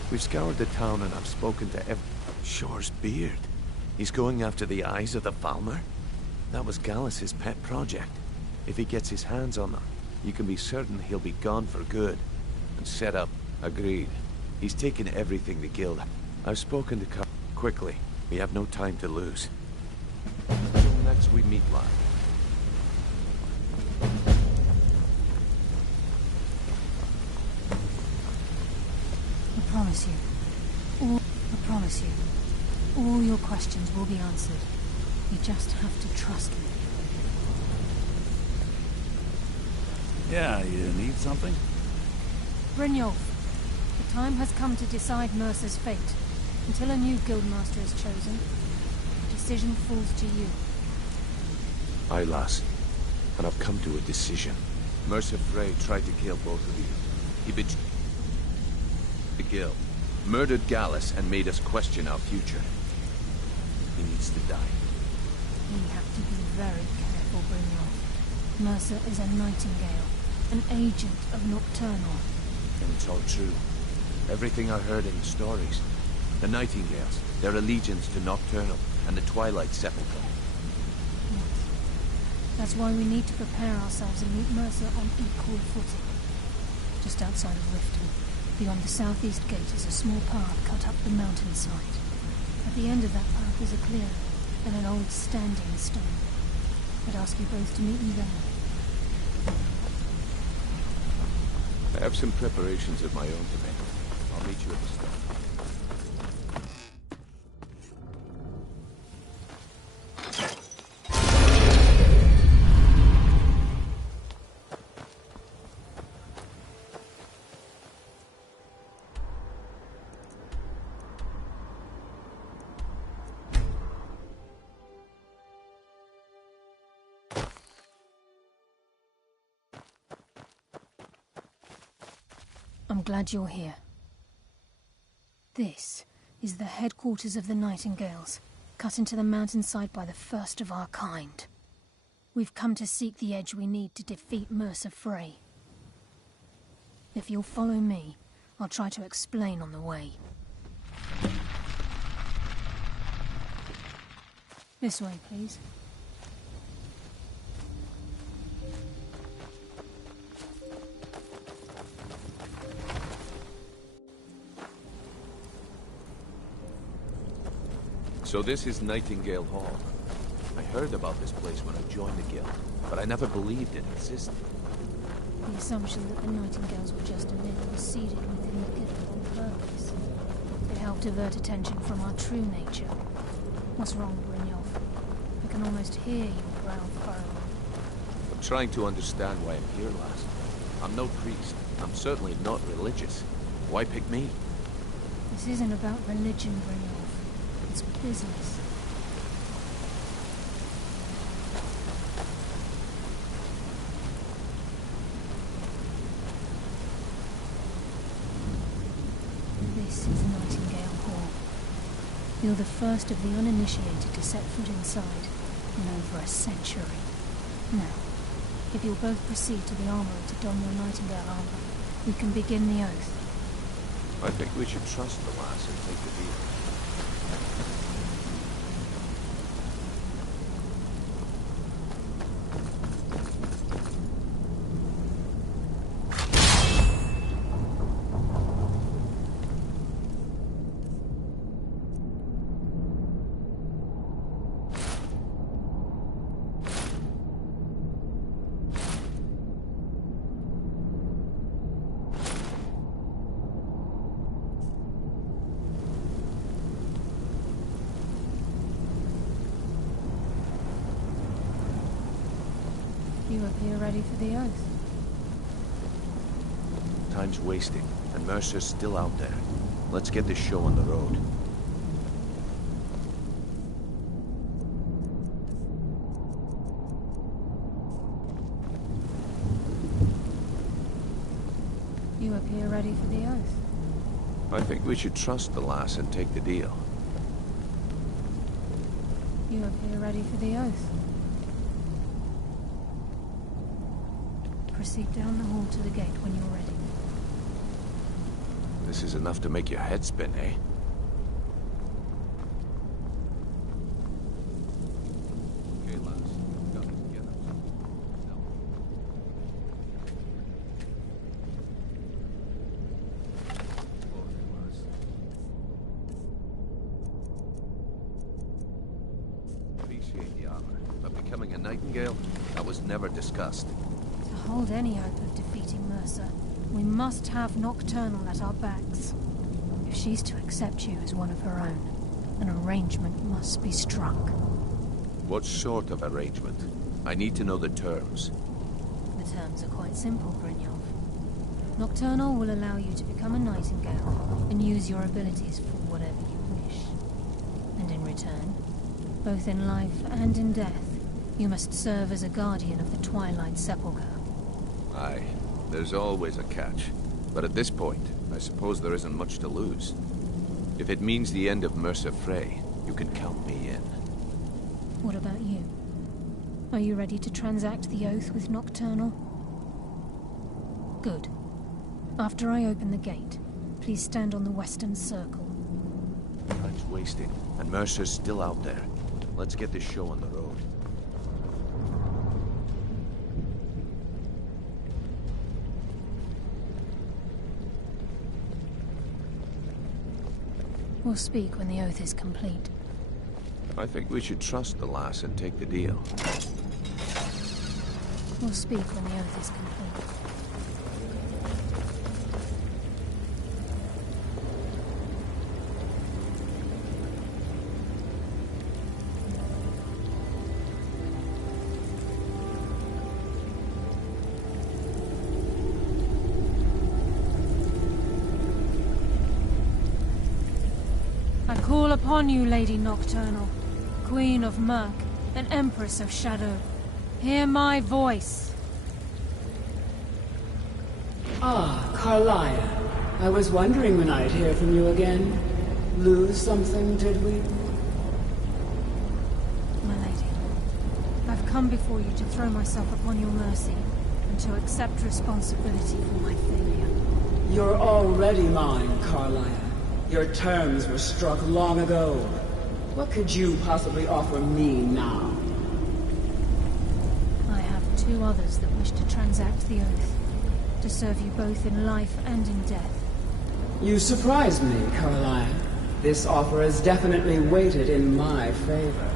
We've scoured the town and I've spoken to Shore's beard. He's going after the eyes of the Falmer? That was Gallus's pet project. If he gets his hands on them, you can be certain he'll be gone for good. And set up. Agreed. He's taken everything the guild. I've spoken to quickly. We have no time to lose. Until next we meet live. I promise you, all your questions will be answered. You just have to trust me. Yeah, you need something? Brynjolf, the time has come to decide Mercer's fate. Until a new guildmaster is chosen, the decision falls to you. Aye, lass. And I've come to a decision. Mercer Frey tried to kill both of you. He betrayed the guild, murdered Gallus, and made us question our future. He needs to die. We have to be very careful, Brynjolf. Mercer is a nightingale, an agent of Nocturnal. And it's all true. Everything I heard in the stories. The Nightingales, their allegiance to Nocturnal, and the Twilight Sepulchre. That's why we need to prepare ourselves and meet Mercer on equal footing. Just outside of Riften, beyond the southeast gate, is a small path cut up the mountainside. At the end of that path is a clearing and an old standing stone. I'd ask you both to meet me there. I have some preparations of my own to make. I'll meet you at the start. I'm glad you're here. This is the headquarters of the Nightingales, cut into the mountainside by the first of our kind. We've come to seek the edge we need to defeat Mercer Frey. If you'll follow me, I'll try to explain on the way. This way, please. So this is Nightingale Hall. I heard about this place when I joined the guild, but I never believed it existed. The assumption that the Nightingales were just a myth was seeded within the guild on purpose. It helped divert attention from our true nature. What's wrong, Brynjolf? I can almost hear your brow furrowing. I'm trying to understand why I'm here, lass. I'm no priest. I'm certainly not religious. Why pick me? This isn't about religion, Brynjolf. It's business. This is Nightingale Hall. You're the first of the uninitiated to set foot inside in over a century. Now, if you'll both proceed to the armory to don your Nightingale armor, we can begin the oath. I think we should trust the lass and take the deal. You appear ready for the oath. Time's wasting, and Mercer's still out there. Let's get this show on the road. You appear ready for the oath. I think we should trust the lass and take the deal. You appear ready for the oath. Proceed down the hall to the gate when you're ready. This is enough to make your head spin, eh? Okay, lass. Got it together. Appreciate the honor, but becoming a nightingale, that was never discussed. To hold any hope of defeating Mercer, we must have Nocturnal at our backs. If she's to accept you as one of her own, an arrangement must be struck. What sort of arrangement? I need to know the terms. The terms are quite simple, Brynjolf. Nocturnal will allow you to become a nightingale and use your abilities for whatever you wish. And in return, both in life and in death, you must serve as a guardian of the Twilight Sepulchre. Aye, there's always a catch. But at this point, I suppose there isn't much to lose. If it means the end of Mercer Frey, you can count me in. What about you? Are you ready to transact the oath with Nocturnal? Good. After I open the gate, please stand on the western circle. Time's wasting, and Mercer's still out there. Let's get this show on the road. We'll speak when the oath is complete. I think we should trust the lass and take the deal. We'll speak when the oath is complete. I call upon you, Lady Nocturnal, Queen of Murk, and Empress of Shadow. Hear my voice. Ah, Carlia. I was wondering when I'd hear from you again. Lose something, did we? My lady, I've come before you to throw myself upon your mercy, and to accept responsibility for my failure. You're already mine, Carlia. Your terms were struck long ago. What could you possibly offer me now? I have two others that wish to transact the oath, to serve you both in life and in death. You surprised me, Carlia. This offer is definitely weighted in my favor.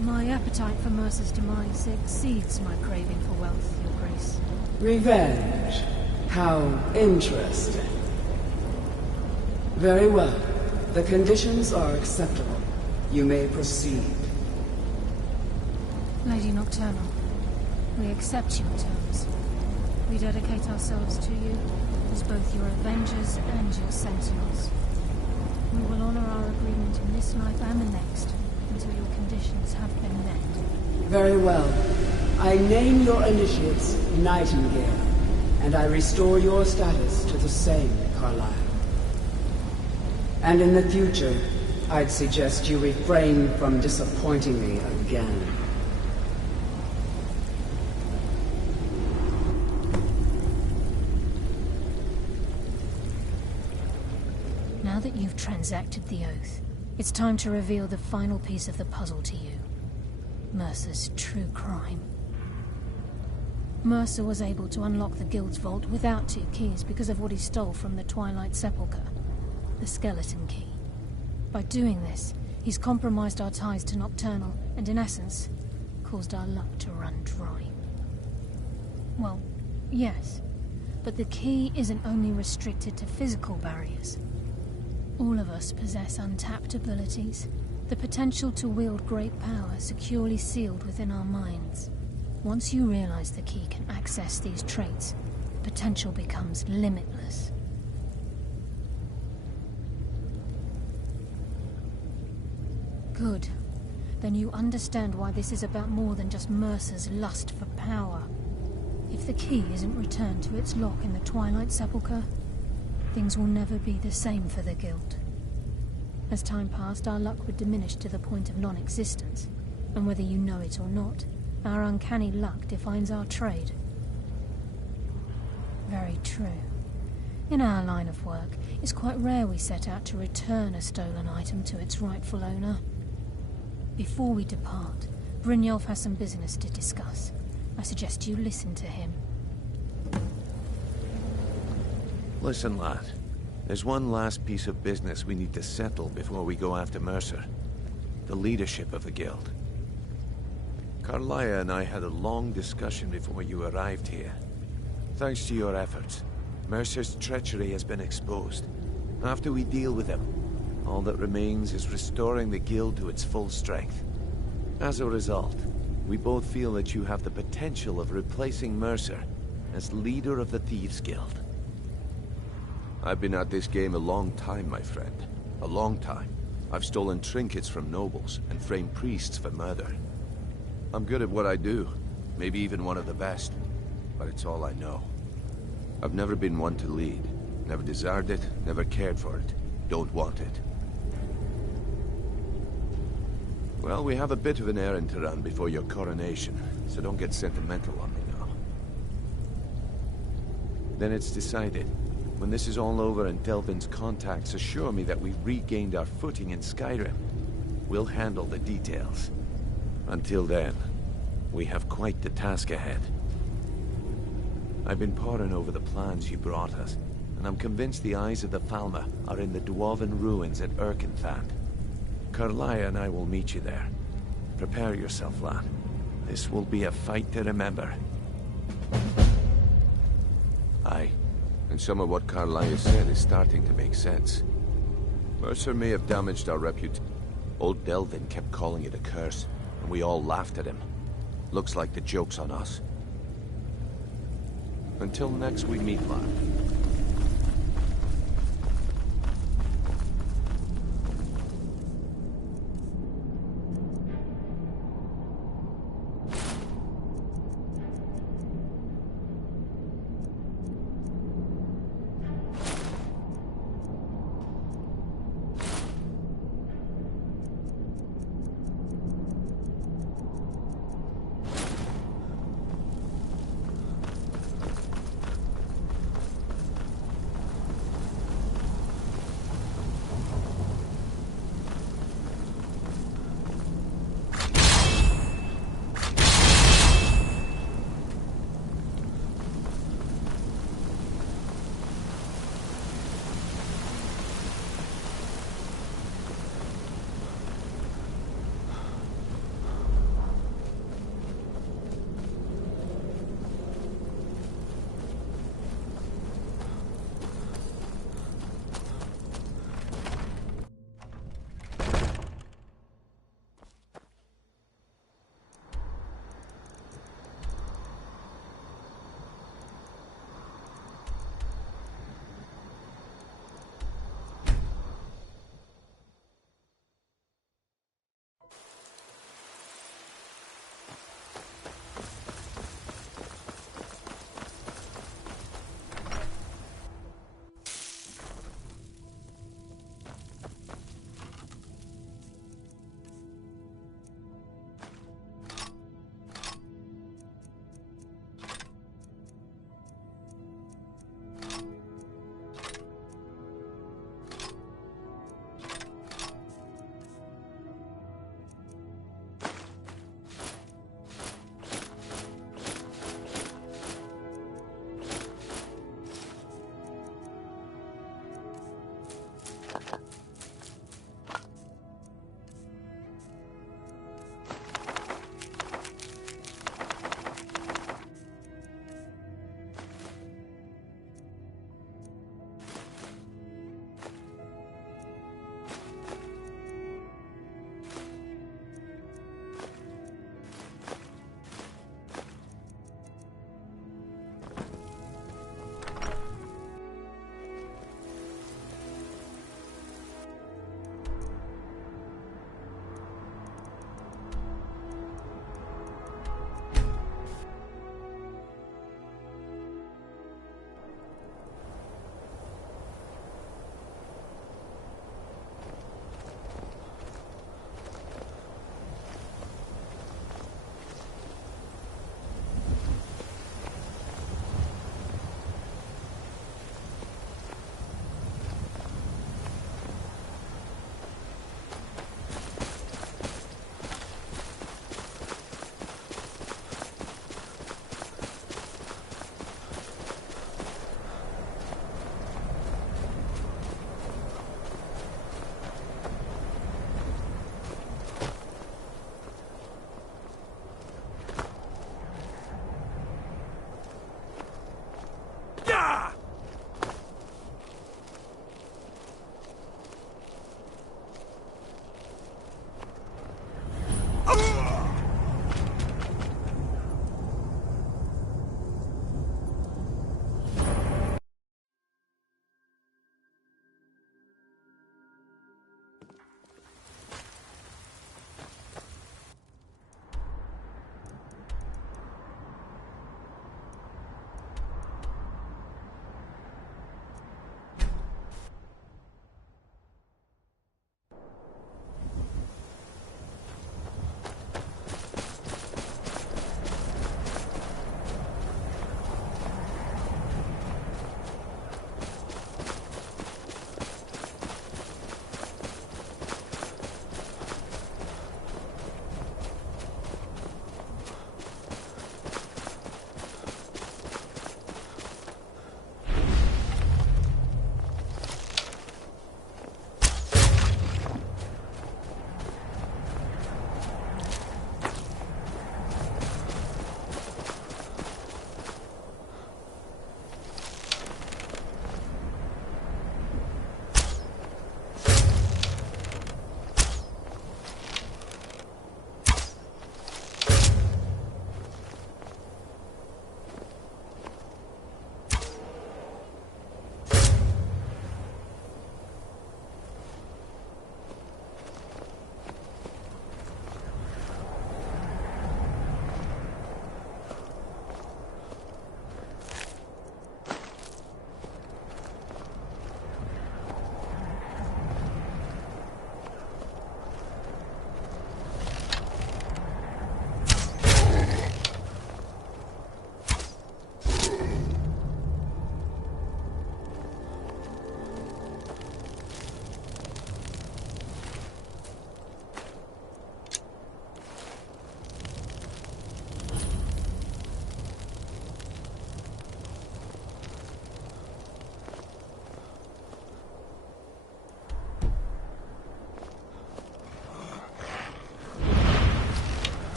My appetite for Mercer's demise exceeds my craving for wealth, Your Grace. Revenge. How interesting. Very well. The conditions are acceptable. You may proceed. Lady Nocturnal, we accept your terms. We dedicate ourselves to you as both your avengers and your sentinels. We will honor our agreement in this life and the next until your conditions have been met. Very well. I name your initiates Nightingale, and I restore your status to the same, Carlisle. And in the future, I'd suggest you refrain from disappointing me again. Now that you've transacted the oath, it's time to reveal the final piece of the puzzle to you. Mercer's true crime. Mercer was able to unlock the Guild's vault without 2 keys because of what he stole from the Twilight Sepulchre. The skeleton key. By doing this, he's compromised our ties to Nocturnal, and in essence, caused our luck to run dry. Well, yes, but the key isn't only restricted to physical barriers. All of us possess untapped abilities, The potential to wield great power securely sealed within our minds. Once you realize the key can access these traits, potential becomes limitless. Good. Then you understand why this is about more than just Mercer's lust for power. If the key isn't returned to its lock in the Twilight Sepulchre, things will never be the same for the Guild. As time passed, our luck would diminish to the point of non-existence, and whether you know it or not, our uncanny luck defines our trade. Very true. In our line of work, it's quite rare we set out to return a stolen item to its rightful owner. Before we depart, Brynjolf has some business to discuss. I suggest you listen to him. Listen, lad. There's one last piece of business we need to settle before we go after Mercer. The leadership of the Guild. Carlia and I had a long discussion before you arrived here. Thanks to your efforts, Mercer's treachery has been exposed. After we deal with him, all that remains is restoring the Guild to its full strength. As a result, we both feel that you have the potential of replacing Mercer as leader of the Thieves Guild. I've been at this game a long time, my friend. A long time. I've stolen trinkets from nobles and framed priests for murder. I'm good at what I do, maybe even one of the best, but it's all I know. I've never been one to lead. Never desired it, never cared for it. Don't want it. Well, we have a bit of an errand to run before your coronation, so don't get sentimental on me now. Then it's decided. When this is all over and Delvin's contacts assure me that we've regained our footing in Skyrim, we'll handle the details. Until then, we have quite the task ahead. I've been poring over the plans you brought us, and I'm convinced the eyes of the Falmer are in the Dwarven ruins at Erkenthand. Carlia and I will meet you there. Prepare yourself, lad. This will be a fight to remember. Aye, and some of what Carlia said is starting to make sense. Mercer may have damaged our reputation. Old Delvin kept calling it a curse, and we all laughed at him. Looks like the joke's on us. Until next we meet, lad.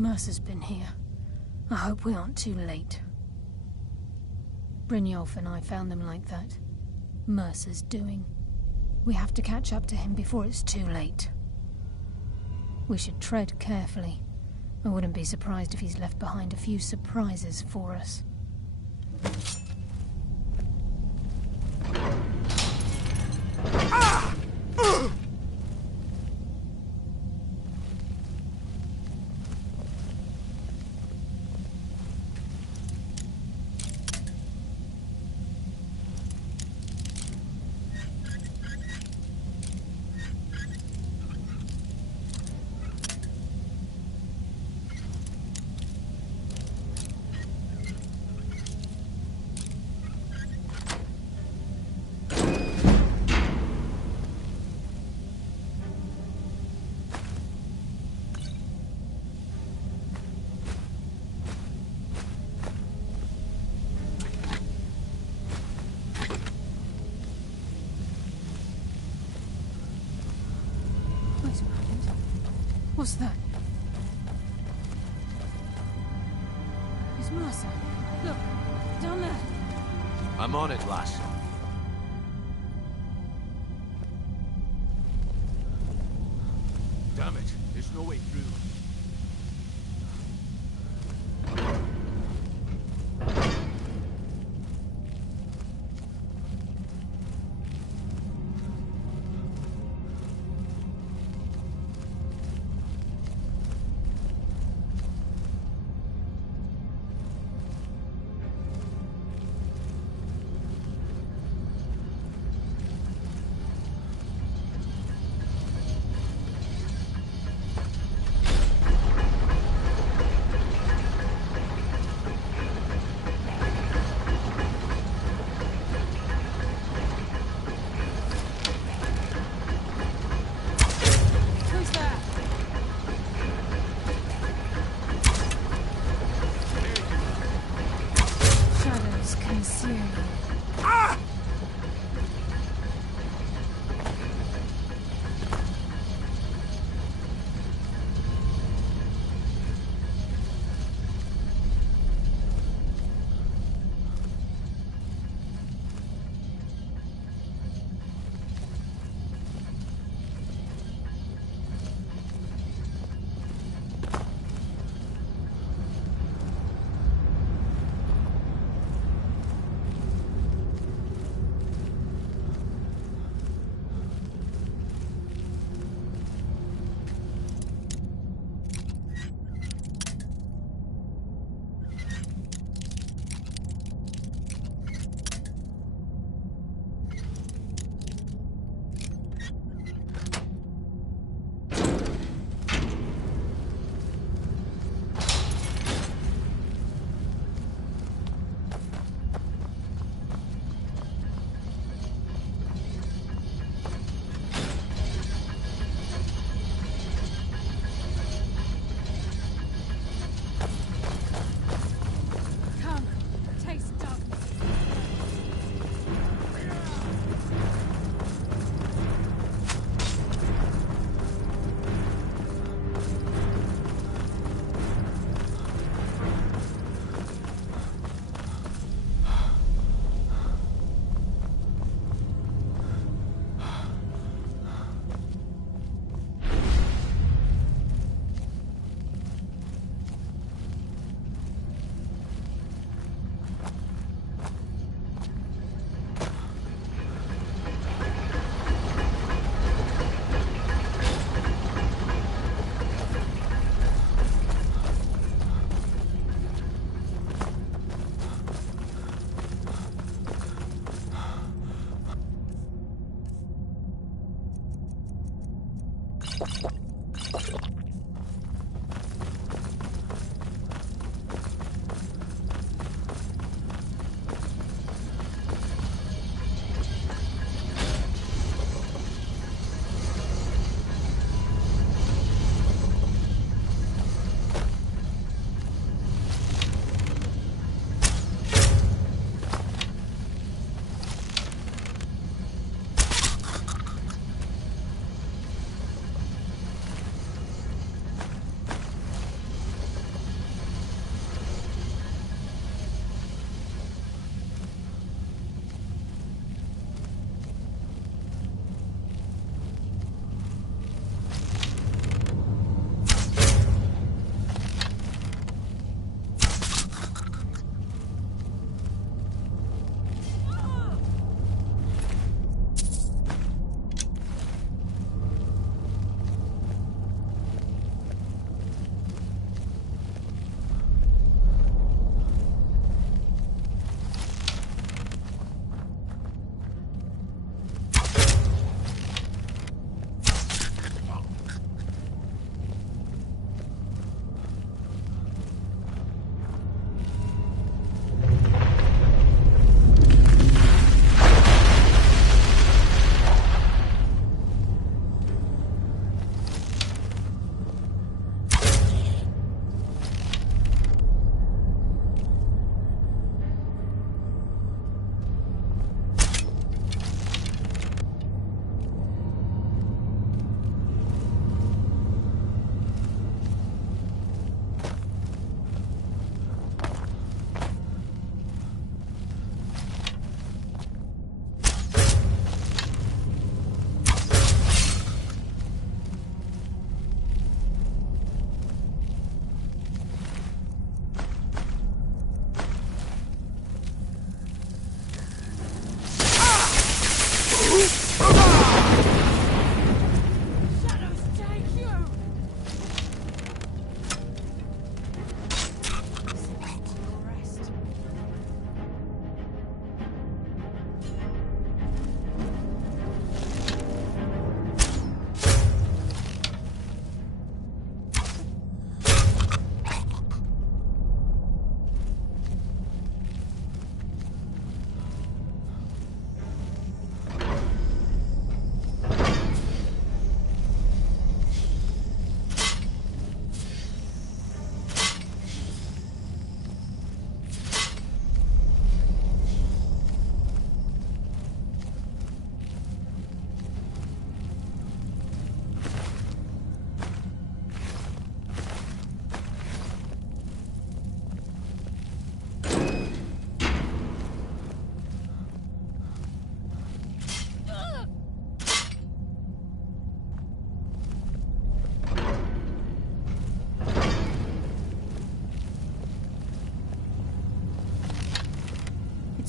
Mercer's been here. I hope we aren't too late. Brynjolf and I found them like that. Mercer's doing. We have to catch up to him before it's too late. We should tread carefully. I wouldn't be surprised if he's left behind a few surprises for us. What's that? It's Mercer. Look, down there. I'm on it, lass. Damn it, there's no way through.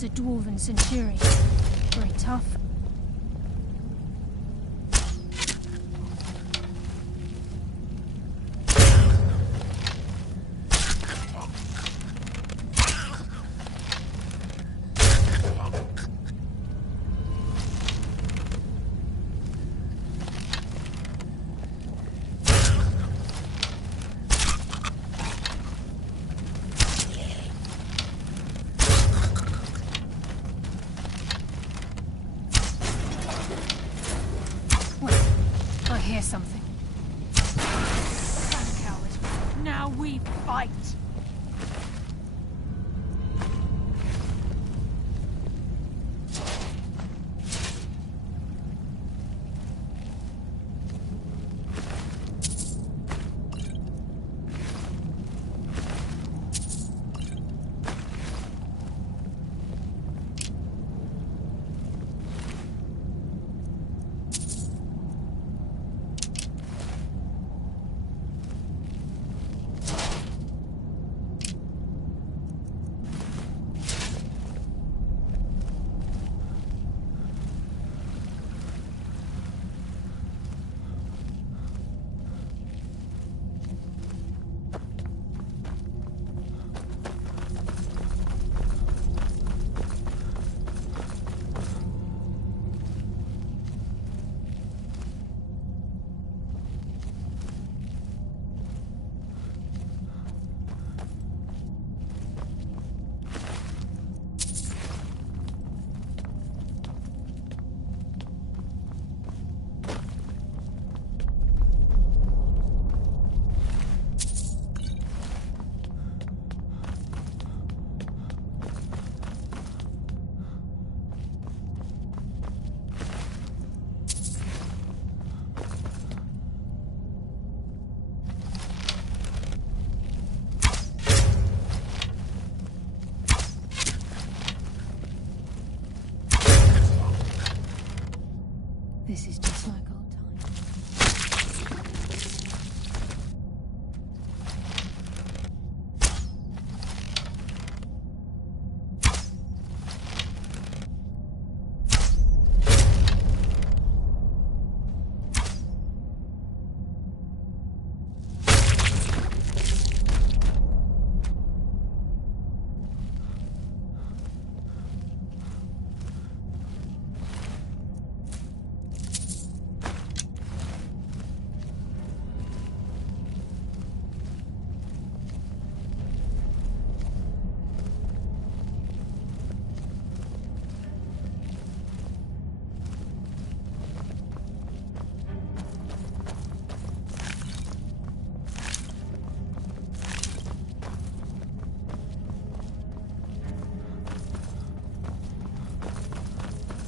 It's a dwarven centurion. Very tough. Something. Now we fight! This is just like old times.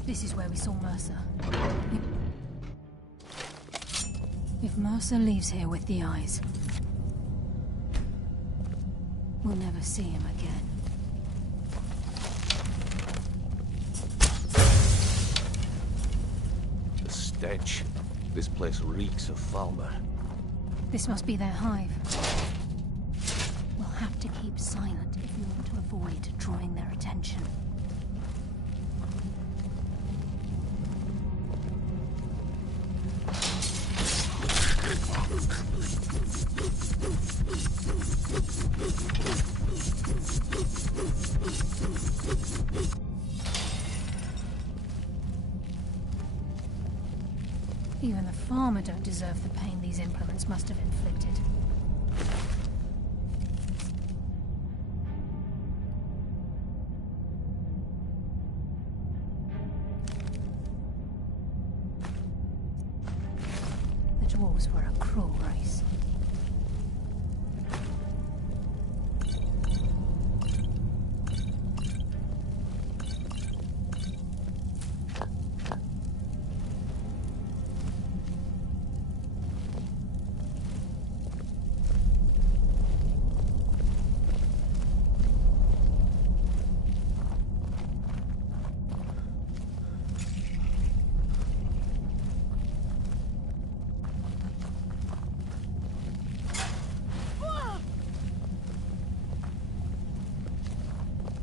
This is where we saw Mercer. If Mercer leaves here with the eyes, we'll never see him again. The stench. This place reeks of Falmer. This must be their hive. We'll have to keep silent if we want to avoid drawing their attention. Even the farmer don't deserve the pain these implements must have inflicted. The dwarves were a cruel race.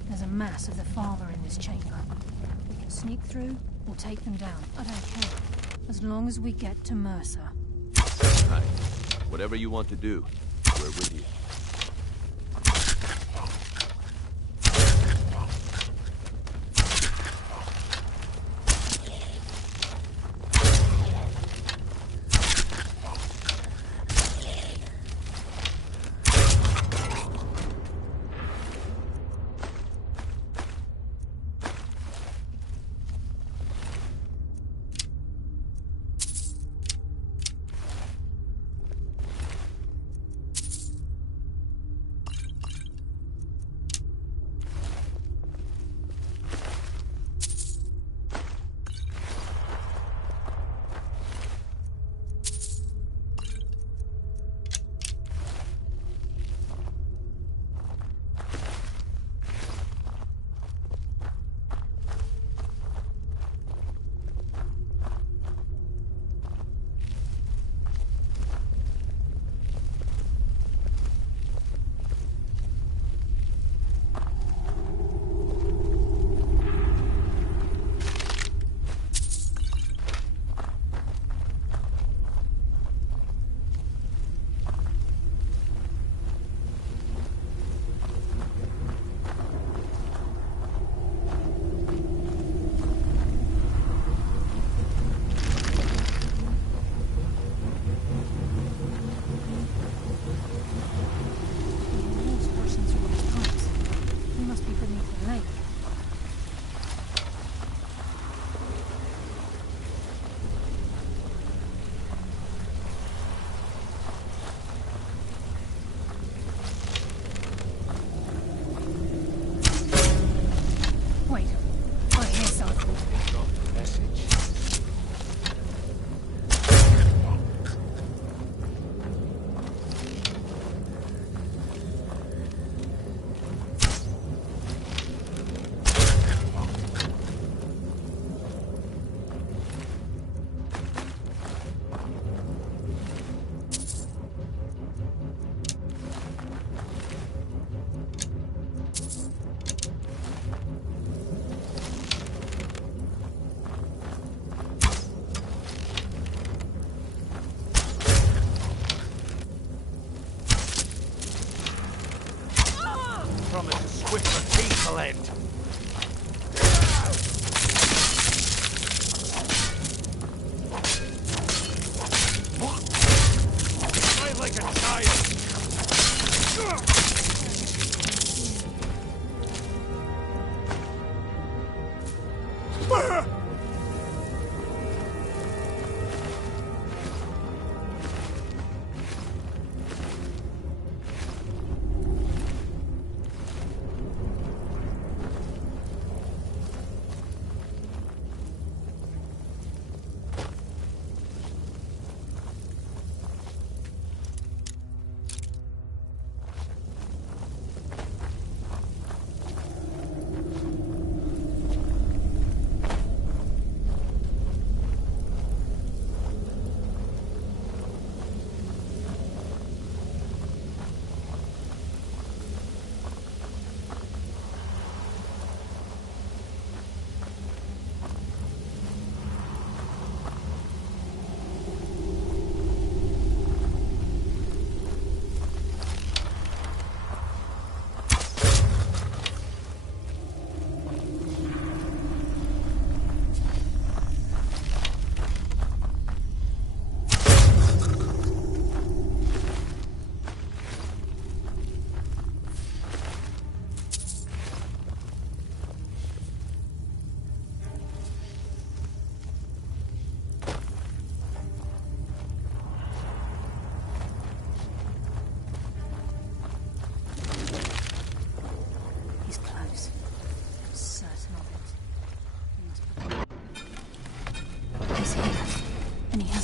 There's a mass of the farmer in this chamber. We can sneak through or take them down. I don't care. As long as we get to Mercer. Right. Whatever you want to do, we're with you.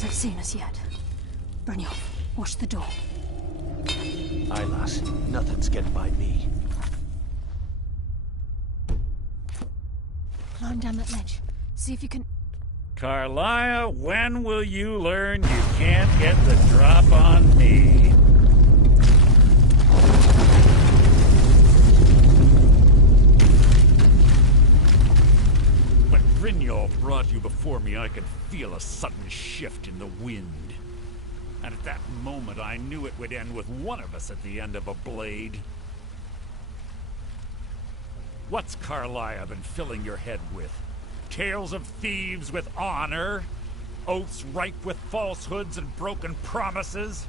Seen us yet. Brynjolf, watch the door. Aye, lass. Nothing's getting by me. Climb down that ledge. See if you can... Carlia, when will you learn you can't get the drop on me? Brynjolf brought you before me, I could feel a sudden shift in the wind. And at that moment, I knew it would end with one of us at the end of a blade. What's Carlia been filling your head with? Tales of thieves with honor? Oaths ripe with falsehoods and broken promises?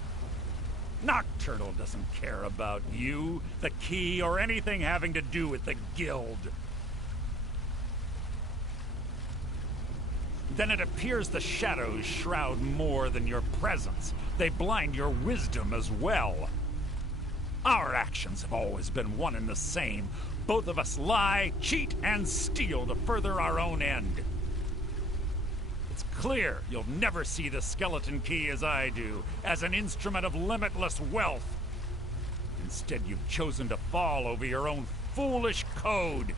Nocturnal doesn't care about you, the key, or anything having to do with the guild. Then it appears the shadows shroud more than your presence. They blind your wisdom as well. Our actions have always been one and the same. Both of us lie, cheat, and steal to further our own end. It's clear you'll never see the skeleton key as I do, as an instrument of limitless wealth. Instead, you've chosen to fall over your own foolish code.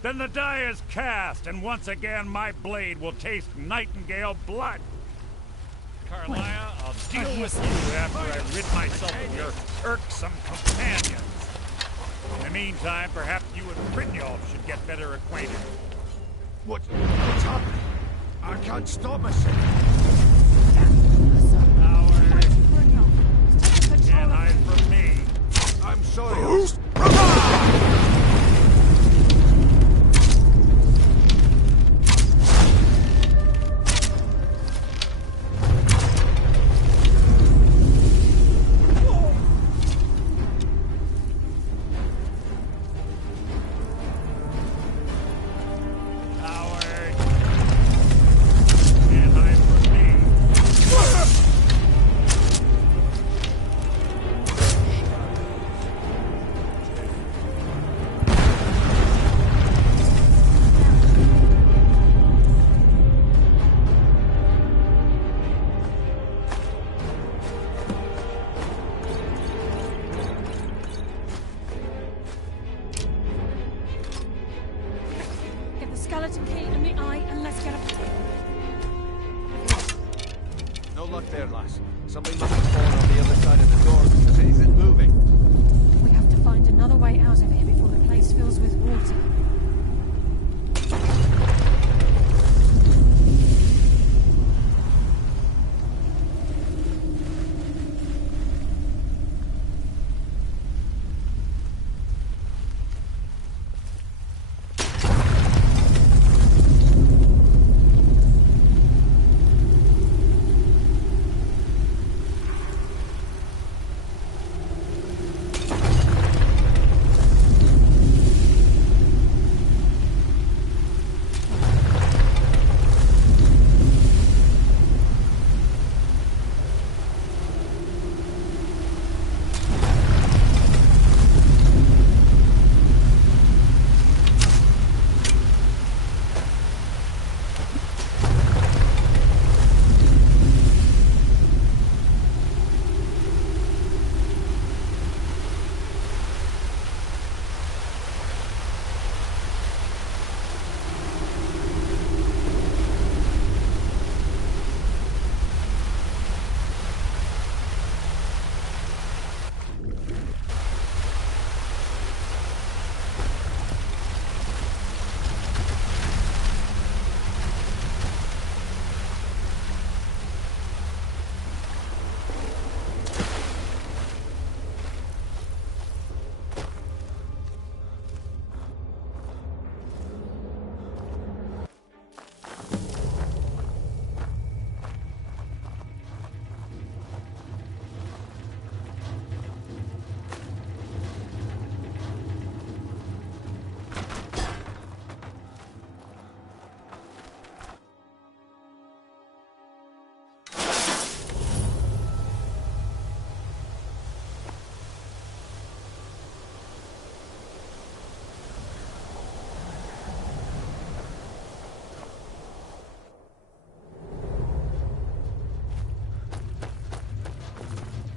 Then the die is cast, and once again my blade will taste Nightingale blood. Carlia, I'll deal with you after I rid myself of your irksome companions. In the meantime, perhaps you and Brynjolf should get better acquainted. What's happening? I can't stop myself. Can't hide from me. I'm sorry. Skeleton key in the eye, and let's get up. No luck there, lass. Somebody must have fallen on the other side of the door because it isn't moving. We have to find another way out of here before the place fills with water.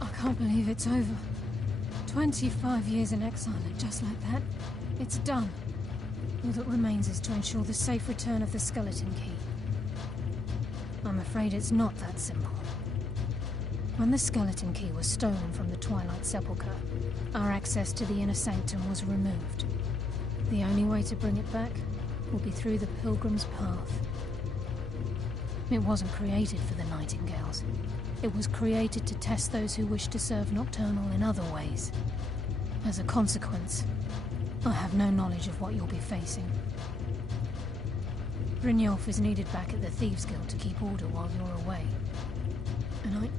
I can't believe it's over. 25 years in exile, and just like that, it's done. All that remains is to ensure the safe return of the skeleton key. I'm afraid it's not that simple. When the skeleton key was stolen from the Twilight Sepulchre, our access to the inner sanctum was removed. The only way to bring it back will be through the Pilgrim's Path. It wasn't created for the Nightingales. It was created to test those who wish to serve Nocturnal in other ways. As a consequence, I have no knowledge of what you'll be facing. Brynjolf is needed back at the Thieves Guild to keep order while you're away. And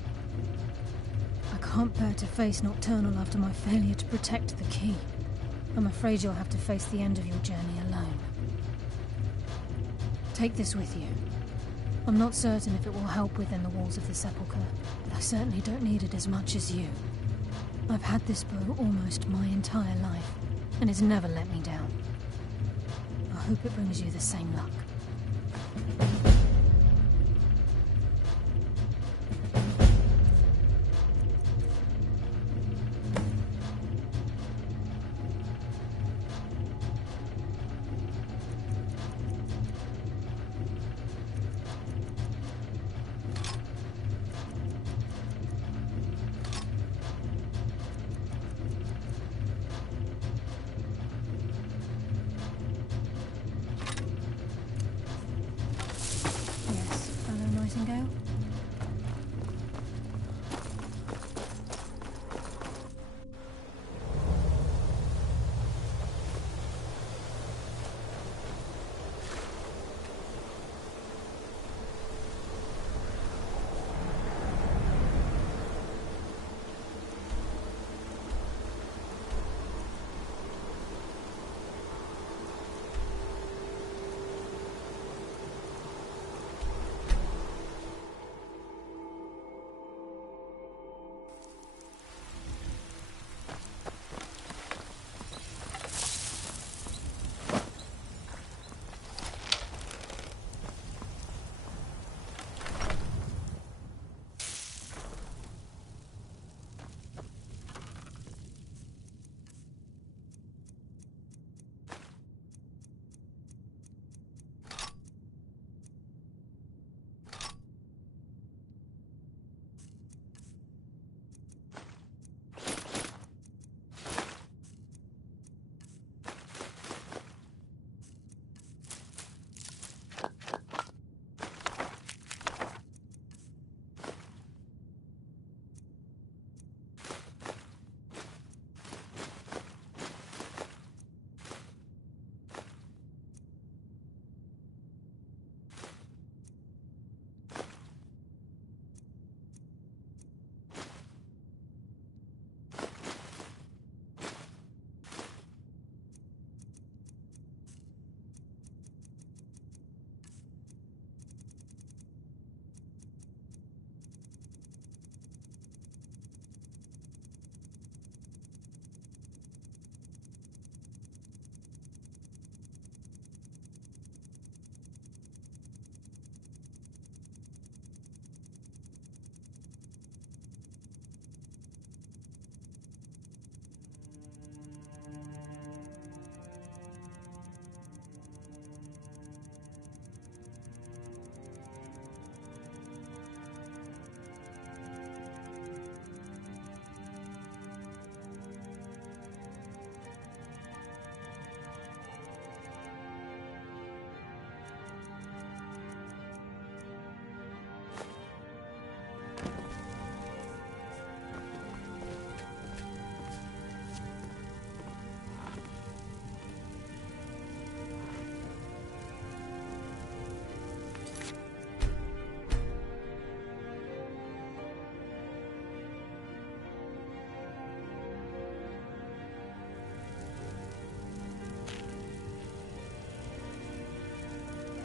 I can't bear to face Nocturnal after my failure to protect the key. I'm afraid you'll have to face the end of your journey alone. Take this with you. I'm not certain if it will help within the walls of the Sepulchre, but I certainly don't need it as much as you. I've had this bow almost my entire life, and it's never let me down. I hope it brings you the same luck.